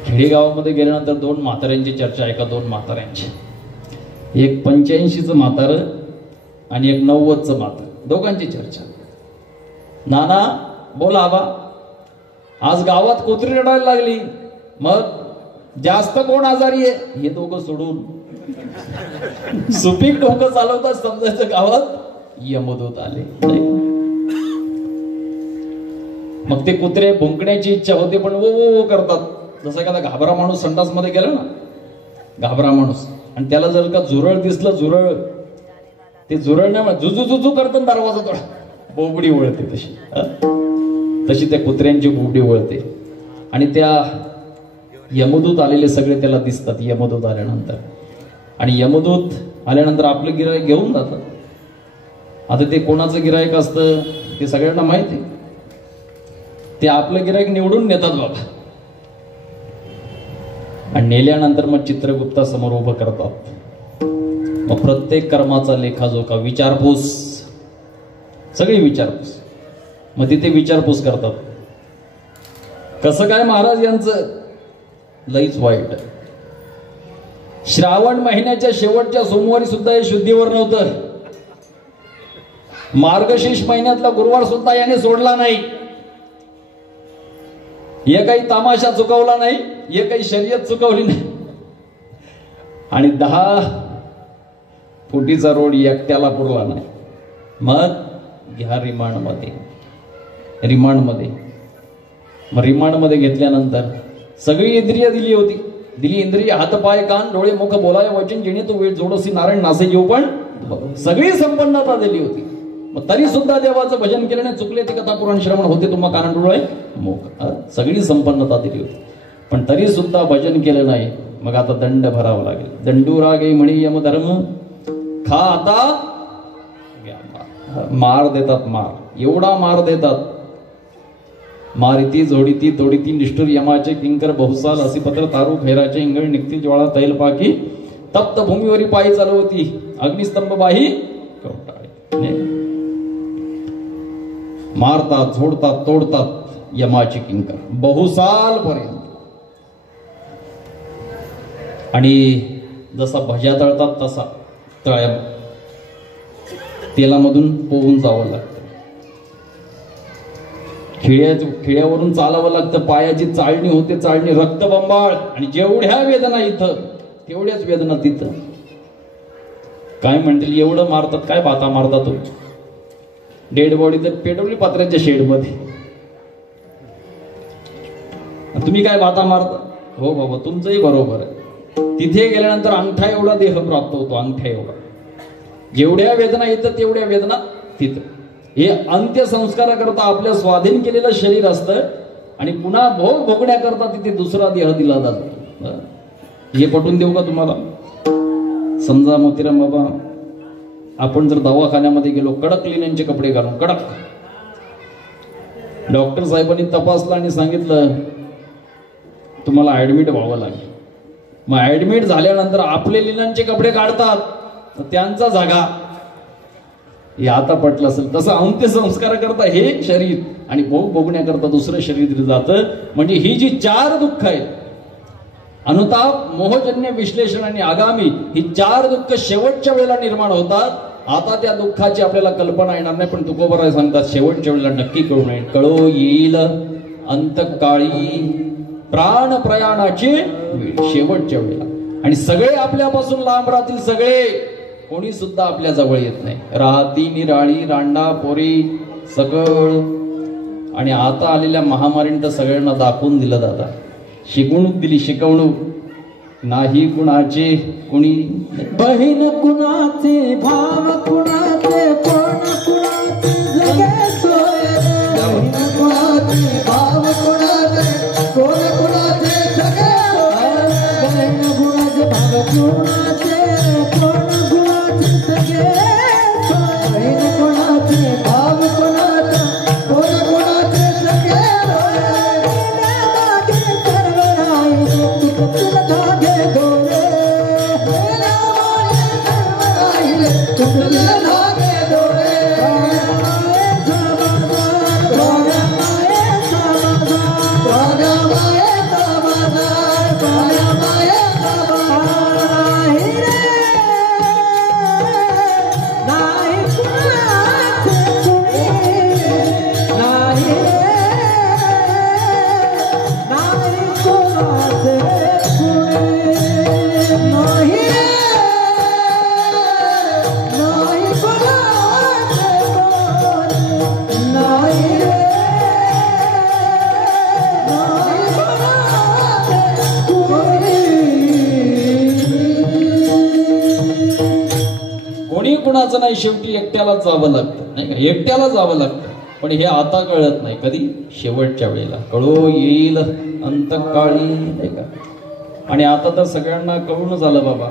खेडेगावामध्ये गेल्यानंतर 2 म्हाताऱ्यांची चर्चा आहे का? 2 म्हाताऱ्यांची. एक 85चं म्हातारं आणि एक 90चं म्हातारं, दोघांची चर्चा. नाना बोला आबा, आज गावात कुत्री रडायला लागली, मग जास्त कोण आजारी आहे? हे दोघं सोडून सुपीक डोकं चालवतात, समजायचं गावात यमदूत आले. मग ते कुत्रे भुंकण्याची इच्छा होते पण वो करतात. जसं एखादा घाबरा माणूस संडास मध्ये गेला ना, घाबरा माणूस, आणि त्याला जर का झुरळ दिसलं, झुरळ, ते झुरळण्यामुळे जुजू जुजू करताना दरवाजा तोडा, बोबडी वळते तशी तशी त्या कुत्र्यांची बोबडी वळते. आणि त्या यमदूत आलेले सगळे त्याला दिसतात यमदूत आल्यानंतर. आणि यमदूत आल्यानंतर आपलं गिराईक घेऊन जातात. आता ते कोणाचं गिराईक असतं ते सगळ्यांना माहिती आहे. ते आपलं गिराईक निवडून नेतात बाबा. आणि नेल्यानंतर मग चित्रगुप्ता समोर उभं करतात. मग प्रत्येक कर्माचा लेखाजोखा विचारपूस, सगळी विचारपूस. मग तिथे विचारपूस करतात. कसं काय महाराज यांचं? लईच वाईट. श्रावण महिन्याच्या शेवटच्या सोमवारी सुद्धा हे शुद्धीवर नव्हतं. मार्गशीर्ष महिन्यातला गुरुवार सुद्धा याने सोडला नाही. हे काही तमाशा चुकवला नाही, हे काही शर्यत चुकवली नाही. आणि 10 फुटीचा रोड एकट्याला पुरला नाही. मग घ्या रिमांडमध्ये. मग रिमांडमध्ये घेतल्यानंतर सगळी इंद्रिय दिली होती. दिली इंद्रिय, हात पाय कान डोळे मुख बोलाय वचन जिने तू वेळ जोडसी नारायण नासे जेव पण सगळी संपन्नता दिली होती. मग तरी सुद्धा देवाचं भजन केल्याने चुकले ते कथा पुराण श्रवण होते तुम्हा कान डोळे मुख, सगळी संपन्नता दिली होती. पण तरी सुद्धा भजन केलं नाही. मग आता दंड भरावा लागेल. दंडुरागे म्हणी यम धर्म खा आता. मार देतात, मार एवढा मार देतात. मारिती झोडीती तोडीती निष्ठुर यमाचे किंकर बहुसाल असे पत्र तारू खैराचे इंगळ निघतील ज्वाळा तैल पाकी तप्त भूमीवरी पायी चालवती अग्निस्तंभ बाही कवटाळे. मारतात, झोडतात, तोडतात यमाचे किंकर बहुसाल पर्यंत. आणि जसा भज्या तळतात तसा तळ्या तेलामधून पोहून जावं लागतं. खिळ्यावरून चालावं लागतं. पायाची चाळणी होते, चाळणी रक्तबंबाळ. आणि जेवढ्या वेदना इथं तेवढ्याच वेदना तिथं. काय म्हणतील एवढं मारतात, काय बाता मारतात तुम्ही? डेड बॉडी तर पेटवली पत्र्याच्या शेडमध्ये, तुम्ही काय बाता मारता? हो बाबा तुमचंही बरोबर आहे. तिथे गेल्यानंतर अंगठा एवढा देह प्राप्त होतो, अंगठा एवढा. जेवढ्या वेदना येतात तेवढ्या वेदना तिथं. हे अंत्यसंस्काराकरता आपल्या स्वाधीन केलेलं शरीर असतं. आणि पुन्हा भोग भोगण्याकरता तिथे दुसरा देह दिला जातो. हे पटवून देऊ का तुम्हाला? समजा मोतीराम बाबा आपण जर दवाखान्यामध्ये गेलो, कडक लिननचे कपडे घालून, कडक. डॉक्टर साहेबांनी तपासलं आणि सांगितलं तुम्हाला ऍडमिट व्हावं लागेल. मग ऍडमिट झाल्यानंतर आपले लिननचे कपडे काढतात, त्यांचा जागा. हे आता पटलं असेल. तसं अंत्यसंस्कार करता हे शरीर आणि भोग भोगण्याकरता दुसरं शरीर दिलं जातं. म्हणजे ही जी 4 दुःख आहेत, अनुताप, मोहजन्य, विश्लेषण आणि आगामी, ही 4 दुःख शेवटच्या वेळेला निर्माण होतात. आता त्या दुःखाची आपल्याला कल्पना येणार नाही, पण तुकोबराय सांगतात शेवटच्या वेळेला नक्की कळून येईल. कळो येईल अंतकाळी प्राण प्रयाणाची शेवटच्या वेळेला. आणि सगळे आपल्यापासून लांब राहतील, सगळे. कोणी सुद्धा आपल्या जवळ येत नाही. राहती निराळी रांडा पोरी सगळ. आणि आता आलेल्या महामारीने तर सगळ्यांना दाखवून दिलं दादा. शिकवणूक दिली, शिकवणूक. नाही कुणाचे कुणी बहीण कुणाचे, भाव कुणाचे, कोण कुणाचे जगे सोय. बहीण कुणाचे, भाव कुणाचे, कोण कुणाचे जगे सोय. बहीण कुणाचे, भाव कुणाचे, कोण कुणाचे जगे सोय. बहीण कुणाचे, भाव कुणाचे, कोण कुणाचे जगे सोय. मागे सर्व राहिले तुझ धागे डोळे. तुझे धागे डोळे. शेवटी एकट्यालाच जावं लागतं, नाही का, एकट्याला जावं लागतं. पण हे आता कळत नाही, कधी शेवटच्या वेळेला कळो येईल अंतकाळी, नाही का. आणि आता तर सगळ्यांना कळून झालं बाबा.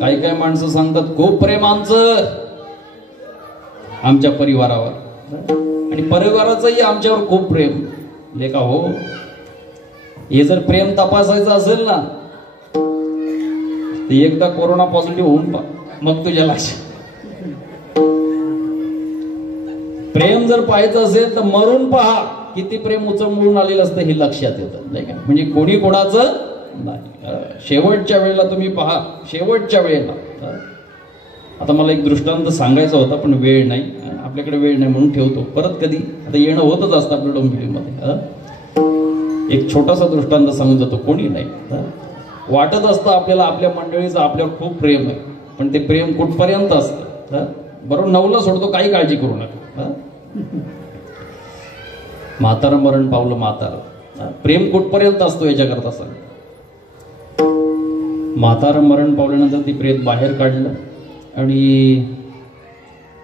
काही काही माणसं सांगतात खूप प्रेम आमचं आमच्या परिवारावर, आणि परिवाराचंही आमच्यावर खूप प्रेम. लेका हो, हे जर प्रेम तपासायचं असेल ना तर एकदा कोरोना पॉझिटिव्ह होऊन पहा, मग तुझ्या लक्षात. प्रेम जर पाहायचं असेल तर मरून पहा, किती प्रेम उचंबळून आलेलं असतं हे लक्षात येतं, नाही का. म्हणजे कोणी कोणाचं नाही. शेवटच्या वेळेला तुम्ही पहा, शेवटच्या वेळेला. आता मला एक दृष्टांत सांगायचा होता पण वेळ नाही, आपल्याकडे वेळ नाही म्हणून ठेवतो, परत कधी. आता येणं होतच असतं आपल्या डोंबिवलीमध्ये. एक छोटासा दृष्टांत सांगून जातो, कोणी नाही. वाटत असतं आपल्याला आपल्या मंडळीचं आपल्यावर खूप प्रेम आहे, पण ते प्रेम कुठपर्यंत असतं. बरोबर 9ला सोडतो, काही काळजी करू नका. म्हातारं मरण पावलं म्हातारं, प्रेम कुठपर्यंत असतो याच्याकरता सांग. म्हातारं मरण पावल्यानंतर ती प्रेत बाहेर काढलं आणि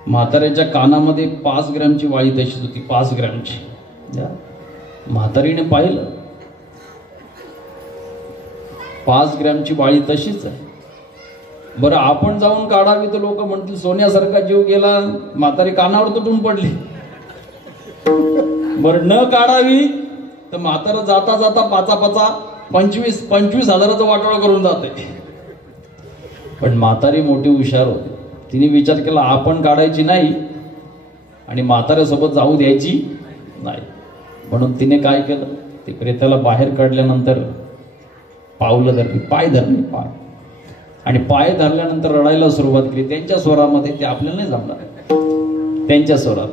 म्हाताऱ्याच्या कानामध्ये 5 ग्रॅमची वाळी तशीच होती, 5 ग्रॅमची. म्हातारीने पाहिलं 5 ग्रॅमची वाळी तशीच आहे. बरं आपण जाऊन काढावी तर लोक म्हणतील सोन्यासारखा जीव गेला, म्हातारी कानावर तुटून पडली. बरं न काढावी तर म्हातारा जाता जाता पाचा 25,000चं वाटोळं करून जाते. पण म्हातारी मोठी हुशार होती, तिने विचार केला आपण काढायची नाही आणि म्हाताऱ्यासोबत जाऊ द्यायची नाही. म्हणून तिने काय केलं, ते प्रेताला बाहेर काढल्यानंतर पावलं धरली, पाय धरले, पाय, आणि पाय धरल्यानंतर रडायला सुरुवात केली. त्यांच्या स्वरामध्ये, ते आपल्याला नाही जमणार, त्यांच्या स्वरात.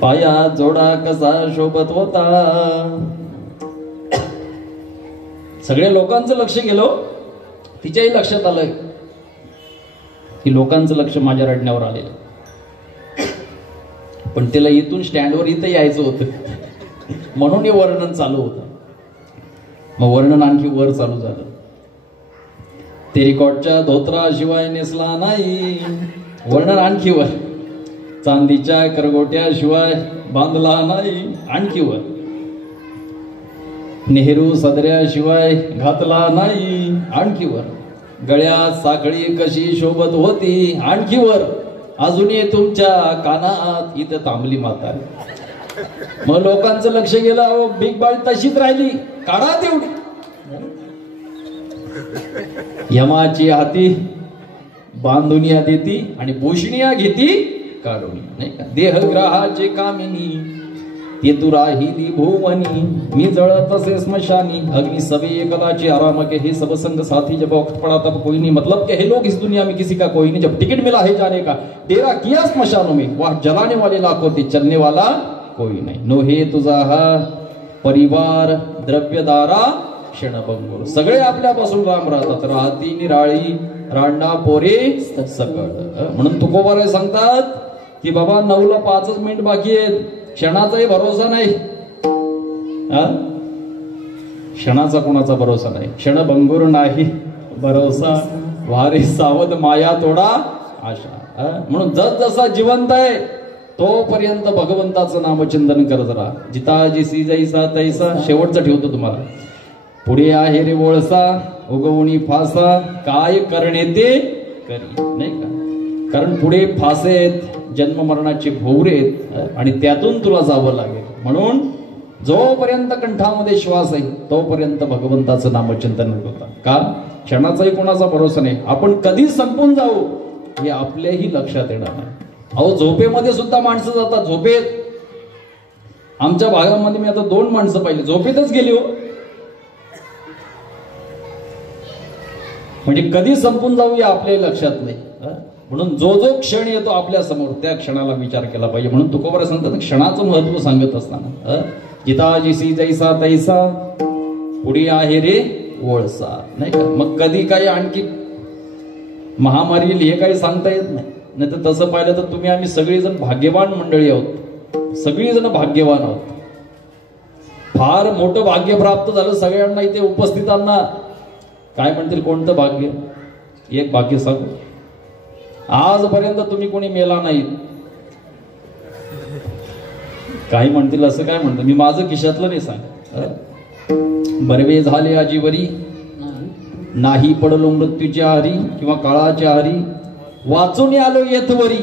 पाया जोडा कसा शोभत होता. सगळ्या लोकांचं लक्ष गेलं, तिच्याही लक्षात आलं की लोकांचं लक्ष माझ्या रडण्यावर आलेलं. पण तिला इथून स्टँडवर इथं यायचं होतं म्हणून हे वर्णन चालू होतं. मग वर्णन आणखी वर चालू झालं. तेरिकॉटच्या धोत्राशिवाय नेसला नाही, वर्णन आणखी वर. चांदीच्या करगोट्याशिवाय बांधला नाही, आणखी वर. नेहरू सदऱ्याशिवाय घातला नाही, आणखी वर. गळ्यात साखळी कशी शोभत होती, आणखी वर. अजूनही तुमच्या कानात इथं थांबली म्हातारी. मग लोकांचं लक्ष गेलं, अहो बिग बाळ तशीच राहिली, काढा तेवढी. यमाची हाती बांधुनिया देती आणि भूषणिया घेती काढून, नाही का. देहग्रहाचे कामिनी ते तू राहिली भुवनी, मी जळत असे स्मशानी. अग्नि सभी एकलाची आराम के हे सब संग साथी, जब वक्त पड़ा तब कोई नहीं, मतलब के हे लोग इस दुनिया में किसी का कोई नहीं. जब टिकट मिला है जाने का, डेरा किया स्मशानों में, वहां जलाने वाले लाखों थे, चलने वाला कोई नहीं. नो हे तुझा हा परिवार द्रव्यदारा क्षणभंगुर. सगळे आपल्यापासून लांब राहतात, राहती निराळी रांडा पोरे सकळ. म्हणून तुकोबाराय सांगतात की बाबा 9ला 5 मिनिट बाकी आहेत, क्षणाचाही भरोसा नाही. क्षणाचा कोणाचा भरोसा नाही, क्षणभंगुर नाही भरोसा. वारे सावध माया तोडा आशा. म्हणून जसा जिवंत आहे तोपर्यंत भगवंताचं नामचिंतन करत राहा. जिताजिसी जैसा तैसा. शेवटचं ठेवतो तुम्हाला. पुढे आहे रे वळसा उगवणी फासा, काय करणे ते करी, नाही का. कारण पुढे फासेत, जन्म मरणाचे भोवरेत आणि त्यातून तुला जावं लागेल. म्हणून जोपर्यंत कंठामध्ये श्वास आहे तोपर्यंत भगवंताचं नामचिंतन होतं. का क्षणाचाही कोणाचा भरोसा नाही, आपण कधी संपून जाऊ हे आपल्याही लक्षात येणार नाही. अहो झोपेमध्ये सुद्धा माणसं जातात. झोपेत आमच्या भागामध्ये मी आता 2 माणसं पाहिली, झोपेतच गेली हो. म्हणजे कधी संपून जाऊ या आपल्याही लक्षात नाही. म्हणून जो जो क्षण येतो आपल्या समोर त्या क्षणाला विचार केला पाहिजे. म्हणून तुकोबारा सांगतात क्षणाचं महत्व सांगत असताना, जिताजिसी जैसा तैसा, पुढे आहे रे वळसा, नाही का. मग कधी काही आणखी महामारी येईल हे काही सांगता येत नाही. नाही तर तसं पाहिलं तर तुम्ही आम्ही सगळेजण भाग्यवान मंडळी आहोत, सगळेजण भाग्यवान आहोत. फार मोठं भाग्य प्राप्त झालं सगळ्यांना इथे उपस्थितांना. काय म्हणतील कोणतं भाग्य? एक भाग्य सांगू, आजपर्यंत तुम्ही कोणी मेला नाहीत. काही म्हणतील असं काय म्हणतं, मी माझं खिशातलं नाही सांग. बरवे झाले आजीवरी, नाही पडलो मृत्यूच्या हरी किंवा काळाच्या हरी, वाचून आलो येथवरी,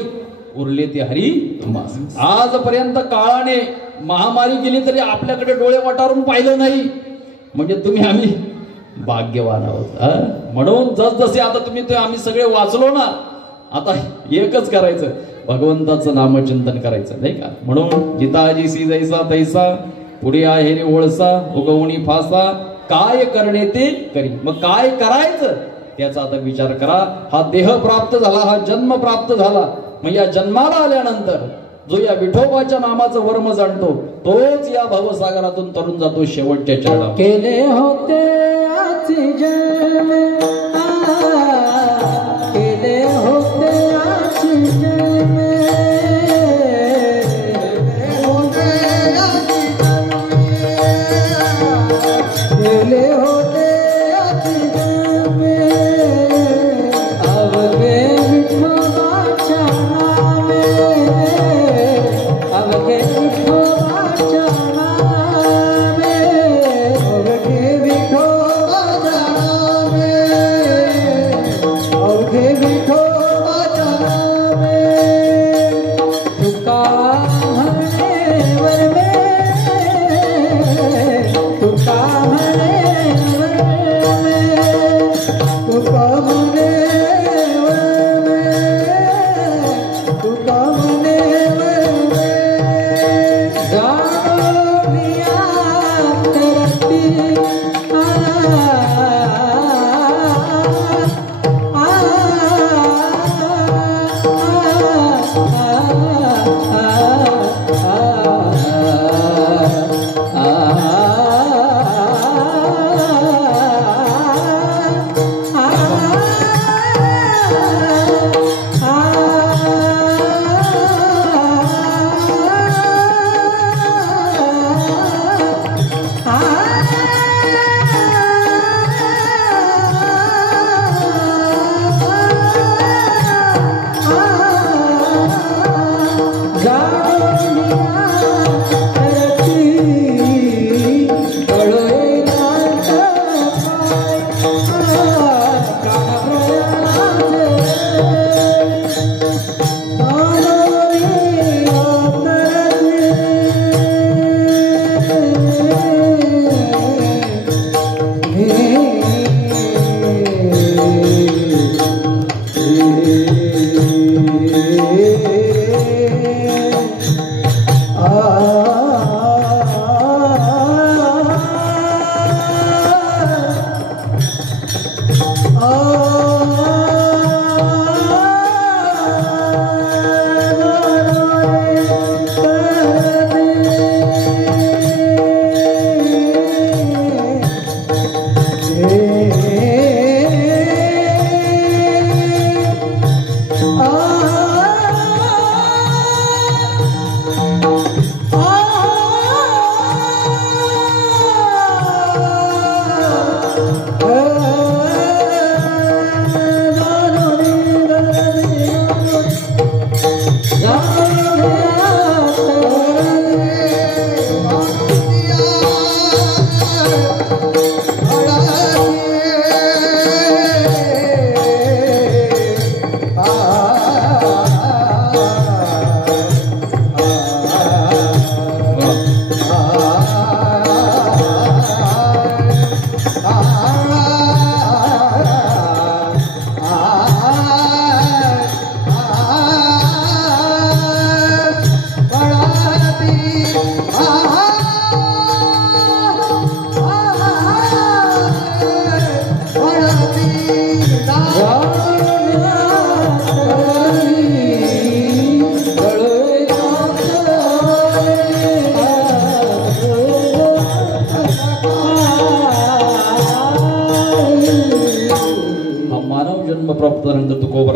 उरले ते हरी तुम्हास. आजपर्यंत काळाने महामारी गेली तरी आपल्याकडे डोळे वाटारून पाहिलं नाही, म्हणजे तुम्ही आम्ही भाग्यवान आहोत. म्हणून जसजसे आता तुम्ही ते आम्ही सगळे वाचलो ना, आता एकच करायचं, भगवंताचं नामचिंतन करायचं नाही का. म्हणून जिताजीसी जैसा तैसा, पुढे आहे रे ओळसा, उगवणी फासा, काय करणे ते करी. मग काय करायचं त्याचा आता विचार करा. हा देह प्राप्त झाला, हा जन्म प्राप्त झाला, मग या जन्माला आल्यानंतर जो या विठोबाच्या नामाचं वर्म जाणतो तोच या भवसागरातून तरुण जातो शेवटच्या चरणात. केले होते आची जन्म, केले होते आची जन्म, केले होते आची जन्म, अवघे विठोबाच्या नामे, अवघे विठोबाच्या नामे, अवघे विठोबाच्या नामे, अवघे विठोबाच्या नामे, तुका म्हणे वर्मे, तुका म्हणे वर्मे, तुका म्हणे वर्मे, तुका म्हणे वर्मे, जाणोनिया करती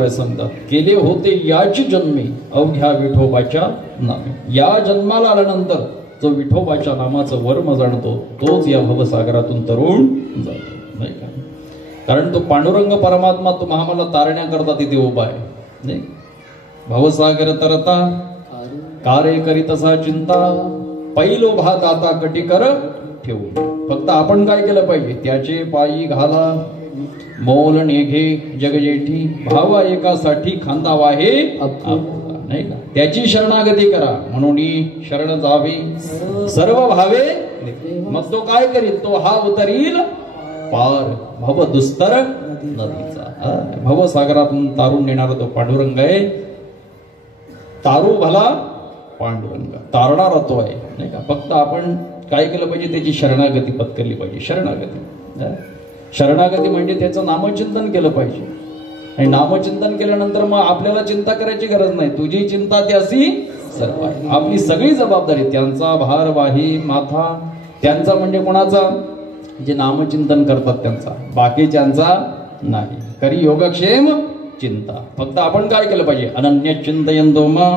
सांगतात केले होते याची जन्मे अवघ्या विठोबाच्या नामे. या जन्माला आल्यानंतर जो विठोबाच्या नामाचं वर्म जाणतो तोच या भवसागरातून तरुण जातो नाही का. कारण तो पांडुरंग परमात्मा तो आम्हाला तारण्याकरता तिथे उभा आहे. नाही भवसागर तरता कार्य करीतसा चिंता पैलो भात आता कटी कर ठेवू. फक्त आपण काय केलं पाहिजे, त्याचे पायी घाला मोल नेघे जगजेठी भावा एकासाठी खांदा वाहे नाही का, त्याची शरणागती करा म्हणून शरण जावे सर्व भावे. मग तो काय करील, तो हा उतरील पार भव दुस्तर नदीचा. भवसागरातून तारून नेणारा तो पांडुरंग आहे. तारू भला पांडुरंग, तारणारा तो आहे नाही का. फक्त आपण काय केलं पाहिजे, त्याची शरणागती पत्करली पाहिजे. शरणागती म्हणजे त्याचं नामचिंतन केलं पाहिजे. आणि नामचिंतन केल्यानंतर मग आपल्याला चिंता करायची गरज नाही. तुझी चिंता त्यासी सर्व आहे. आपली सगळी जबाबदारी, त्यांचा भार वाही माथा, त्यांचा म्हणजे कोणाचा, जे नामचिंतन करतात त्यांचा, बाकीच्यांचा नाही. करी योगक्षेम चिंता. फक्त आपण काय केलं पाहिजे, अनन्य चिंतयन्तो मा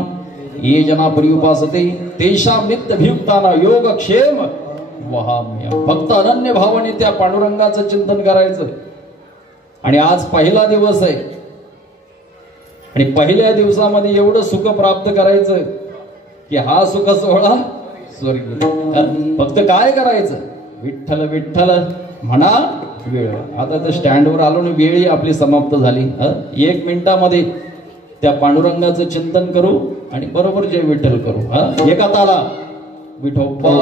ये जना पर्युपासते तेषां नित्यभियुक्ताना योगक्षेम वहाम्य. फक्त अनन्य भावाने त्या पांडुरंगाचं चिंतन करायचं. आणि आज पहिला दिवस आहे आणि पहिल्या दिवसामध्ये एवढं सुख प्राप्त करायचं की हा सुख सोहळा स्वर्गीय. फक्त काय करायचं, विठ्ठल विठ्ठल म्हणा वेळ. आता तर स्टँडवर आलो आणि वेळही आपली समाप्त झाली. 1 मिनिटामध्ये त्या पांडुरंगाचं चिंतन करू आणि बरोबर जय विठ्ठल करू. एका ताला विठोबा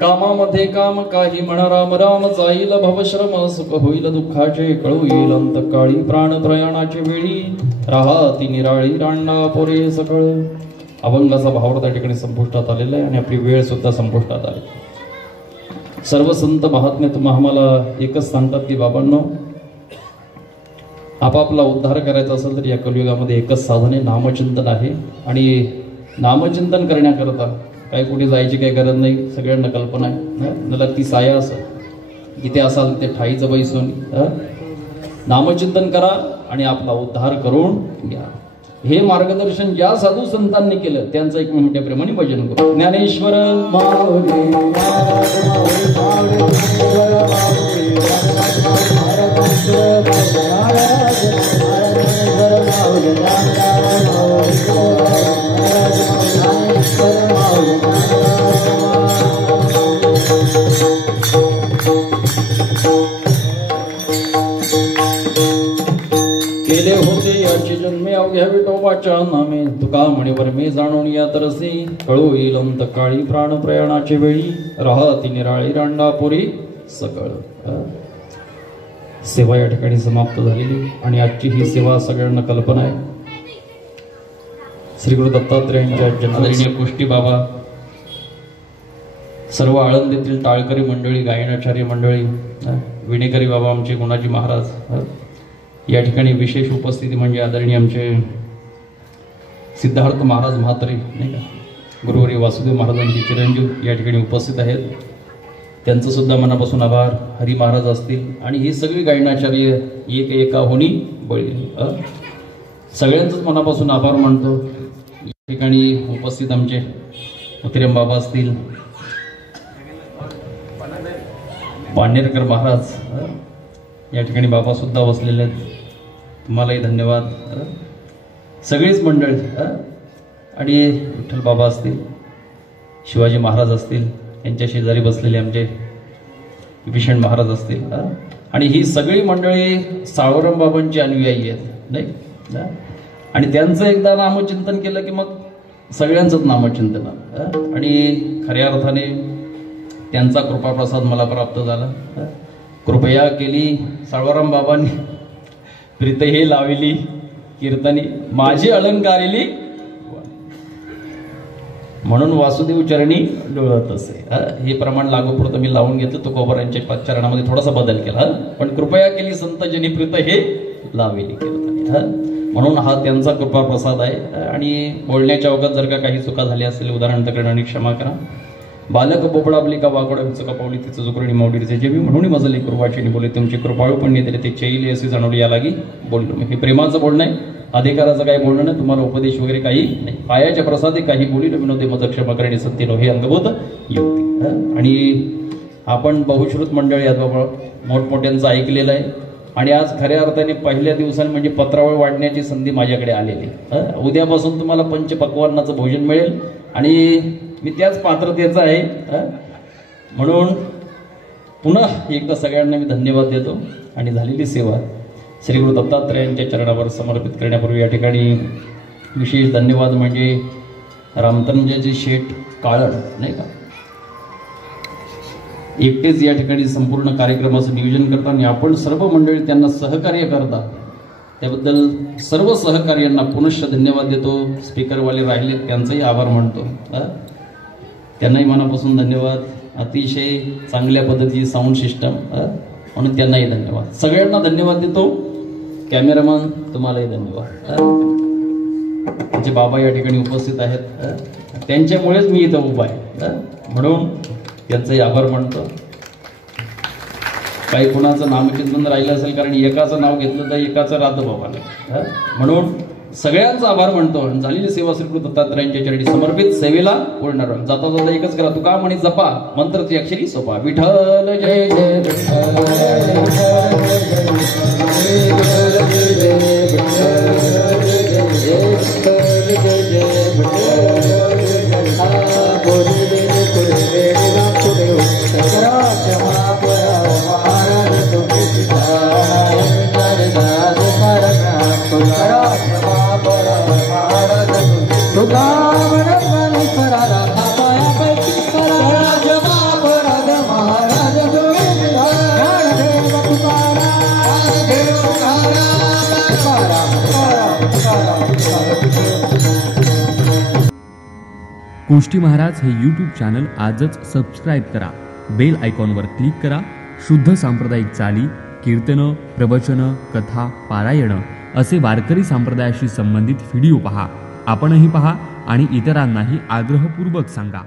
कामामध्ये काम काही म्हणा राम राम जाईल भवश्रम सुख होईल दुःखाचे कळू येईल अंतकाळी प्राण प्रयाणाची वेळी राहती निराळी रांडा पोरे सकळ. अभंगाचा भाव त्या ठिकाणी संपुष्टात आलेला आहे आणि आपली वेळ सुद्धा संपुष्टात आली. सर्व संत महात्मे तुम्हा आम्हाला एकच सांगतात की बाबांनो, आपापला उद्धार करायचा असेल तर या कलियुगामध्ये एकच साधन आहे, नामचिंतन आहे. आणि नामचिंतन करण्याकरता काही कुठे जायची काही गरज नाही. सगळ्यांना कल्पना आहे, न ती साया असेल जिथे असाल तिथे ठाईचं बैसून नामचिंतन करा आणि आपला उद्धार करून घ्या. हे मार्गदर्शन ज्या साधू संतांनी केलं त्यांचं एक मोठ्या प्रेमाने भजन करू. ज्ञानेश्वर केले होते याचे जन्मे अवघ्या विठोबाच्या नामे तुका म्हणेवर मी जाणून या तरसी कळू येईल अंतकाळी प्राण प्रयाणाचे वेळी राहती निराळी रांडापुरी सकळ. सेवा या ठिकाणी समाप्त झालेली आणि आजची ही सेवा सगळ्यांना कल्पना आहे. श्री गुरु दत्तात्रेयांच्या जन्मदिनी गोष्टी बाबा, सर्व आळंदीतील टाळकरी मंडळी, गायनाचार्य मंडळी, विणेकरी बाबा आमचे गुणाजी महाराज, या ठिकाणी विशेष उपस्थिती म्हणजे आदरणीय आमचे सिद्धार्थ महाराज म्हात्रे नाही का, गुरुवारी वासुदेव महाराजांचे चिरंजीव या ठिकाणी उपस्थित आहेत. त्यांचं सुद्धा मनापासून आभार. हरी महाराज असतील आणि ही सगळी गायनाचार्य एक एका होणी बळी, सगळ्यांचंच मनापासून आभार मानतो. या ठिकाणी उपस्थित आमचे उतिरम बाबा असतील, पांढरेकर महाराज या ठिकाणी बाबा सुद्धा बसलेले आहेत. तुम्हालाही धन्यवाद. सगळीच मंडळी आणि विठ्ठल बाबा असतील, शिवाजी महाराज असतील, यांच्या शेजारी बसलेले आमचे विभीषण महाराज असतील आणि ही सगळी मंडळी सावरम बाबांची अनुयायी आहेत नाही. आणि त्यांचं एकदा नामचिंतन केलं की मग सगळ्यांचंच नामचिंतन आणि खऱ्या अर्थाने त्यांचा कृपाप्रसाद मला प्राप्त झाला. कृपया केली सावरम बाबांनी प्रीत हे लाविली कीर्तनी माझी अलंकारिली म्हणून वासुदेव चरणी डोळत असे. हे प्रमाण लागू पुरतं मी लावून घेतलं. तो कोबरांच्या चरणामध्ये थोडासा बदल केला. पण कृपया केली संत जनी प्रीत हे लाविली कीर्तनी म्हणून हा त्यांचा कृपा प्रसाद आहे. आणि बोलण्याच्या अवघात जर का काही चुका झाल्या असतील उदाहरण तक्रार क्षमा करा. बालक बोबडा आपली का वागोडा विचका पावली तिचं जुकरणी मावडीचे जे मी म्हणून मजले कृपाची बोले तुमची कृपाळू पण नाही ते चैली असे जाणवली या लागी बोललो. हे प्रेमाचं बोलणं आहे, अधिकाराचं काही बोलणं नाही. तुम्हाला उपदेश वगैरे काही नाही. पायाच्या प्रसादे काही बोली विनोदे मज क्षमा करणे सत्य नो हे अंगभूत युक्ती. आणि आपण बहुश्रुत मंडळी आहेत बाबा, मोठमोठ्यांचं ऐकलेलं आहे. आणि आज खऱ्या अर्थाने पहिल्या दिवसांनी म्हणजे पत्रावळ वाढण्याची संधी माझ्याकडे आलेली. उद्यापासून तुम्हाला पंचपक्वान्नाचं भोजन मिळेल आणि मी त्याच पात्रतेचा आहे. म्हणून पुन्हा एकदा सगळ्यांना मी धन्यवाद देतो. आणि झालेली सेवा श्री गुरु दत्तात्रयांच्या चरणावर समर्पित करण्यापूर्वी या ठिकाणी विशेष धन्यवाद म्हणजे रामतंजाजी शेठ काळण नाही का, एकटेच या ठिकाणी संपूर्ण कार्यक्रमाचं नियोजन करता आणि आपण सर्व मंडळी त्यांना सहकार्य करता त्याबद्दल सर्व सहकार्यांना पुनश्च धन्यवाद देतो. स्पीकरवाले राहिले त्यांचाही आभार मानतो. त्यांनाही मनापासून धन्यवाद. अतिशय चांगल्या पद्धतीची साऊंड सिस्टम म्हणून त्यांनाही धन्यवाद. सगळ्यांना धन्यवाद देतो. कॅमेरामन तुम्हालाही धन्यवाद. त्यांचे बाबा या ठिकाणी उपस्थित आहेत, त्यांच्यामुळेच मी इथं उभा आहे म्हणून त्यांचाही आभार मानतो. काही कुणाचं नामचिंतन राहिलं असेल कारण एकाचं नाव घेतलं तर एकाचं राहतं बाबाने म्हणून सगळ्यांचा आभार मानतो. झालेली सेवा श्री दत्तात्रयांच्या चरणी समर्पित सेवेला पूर्ण जाता जाता एकच करा तुका म्हणे जपा मंत्रची अक्षरी सोपा विठ्ठल जय जय कुष्टी महाराज हे यूट्यूब चॅनल आजच सबस्क्राईब करा. बेल आयकॉनवर क्लिक करा. शुद्ध सांप्रदायिक चाली, कीर्तनं, प्रवचनं, कथा, पारायणं असे वारकरी संप्रदायाशी संबंधित व्हिडिओ पहा. आपणही पहा आणि इतरांनाही आग्रहपूर्वक सांगा.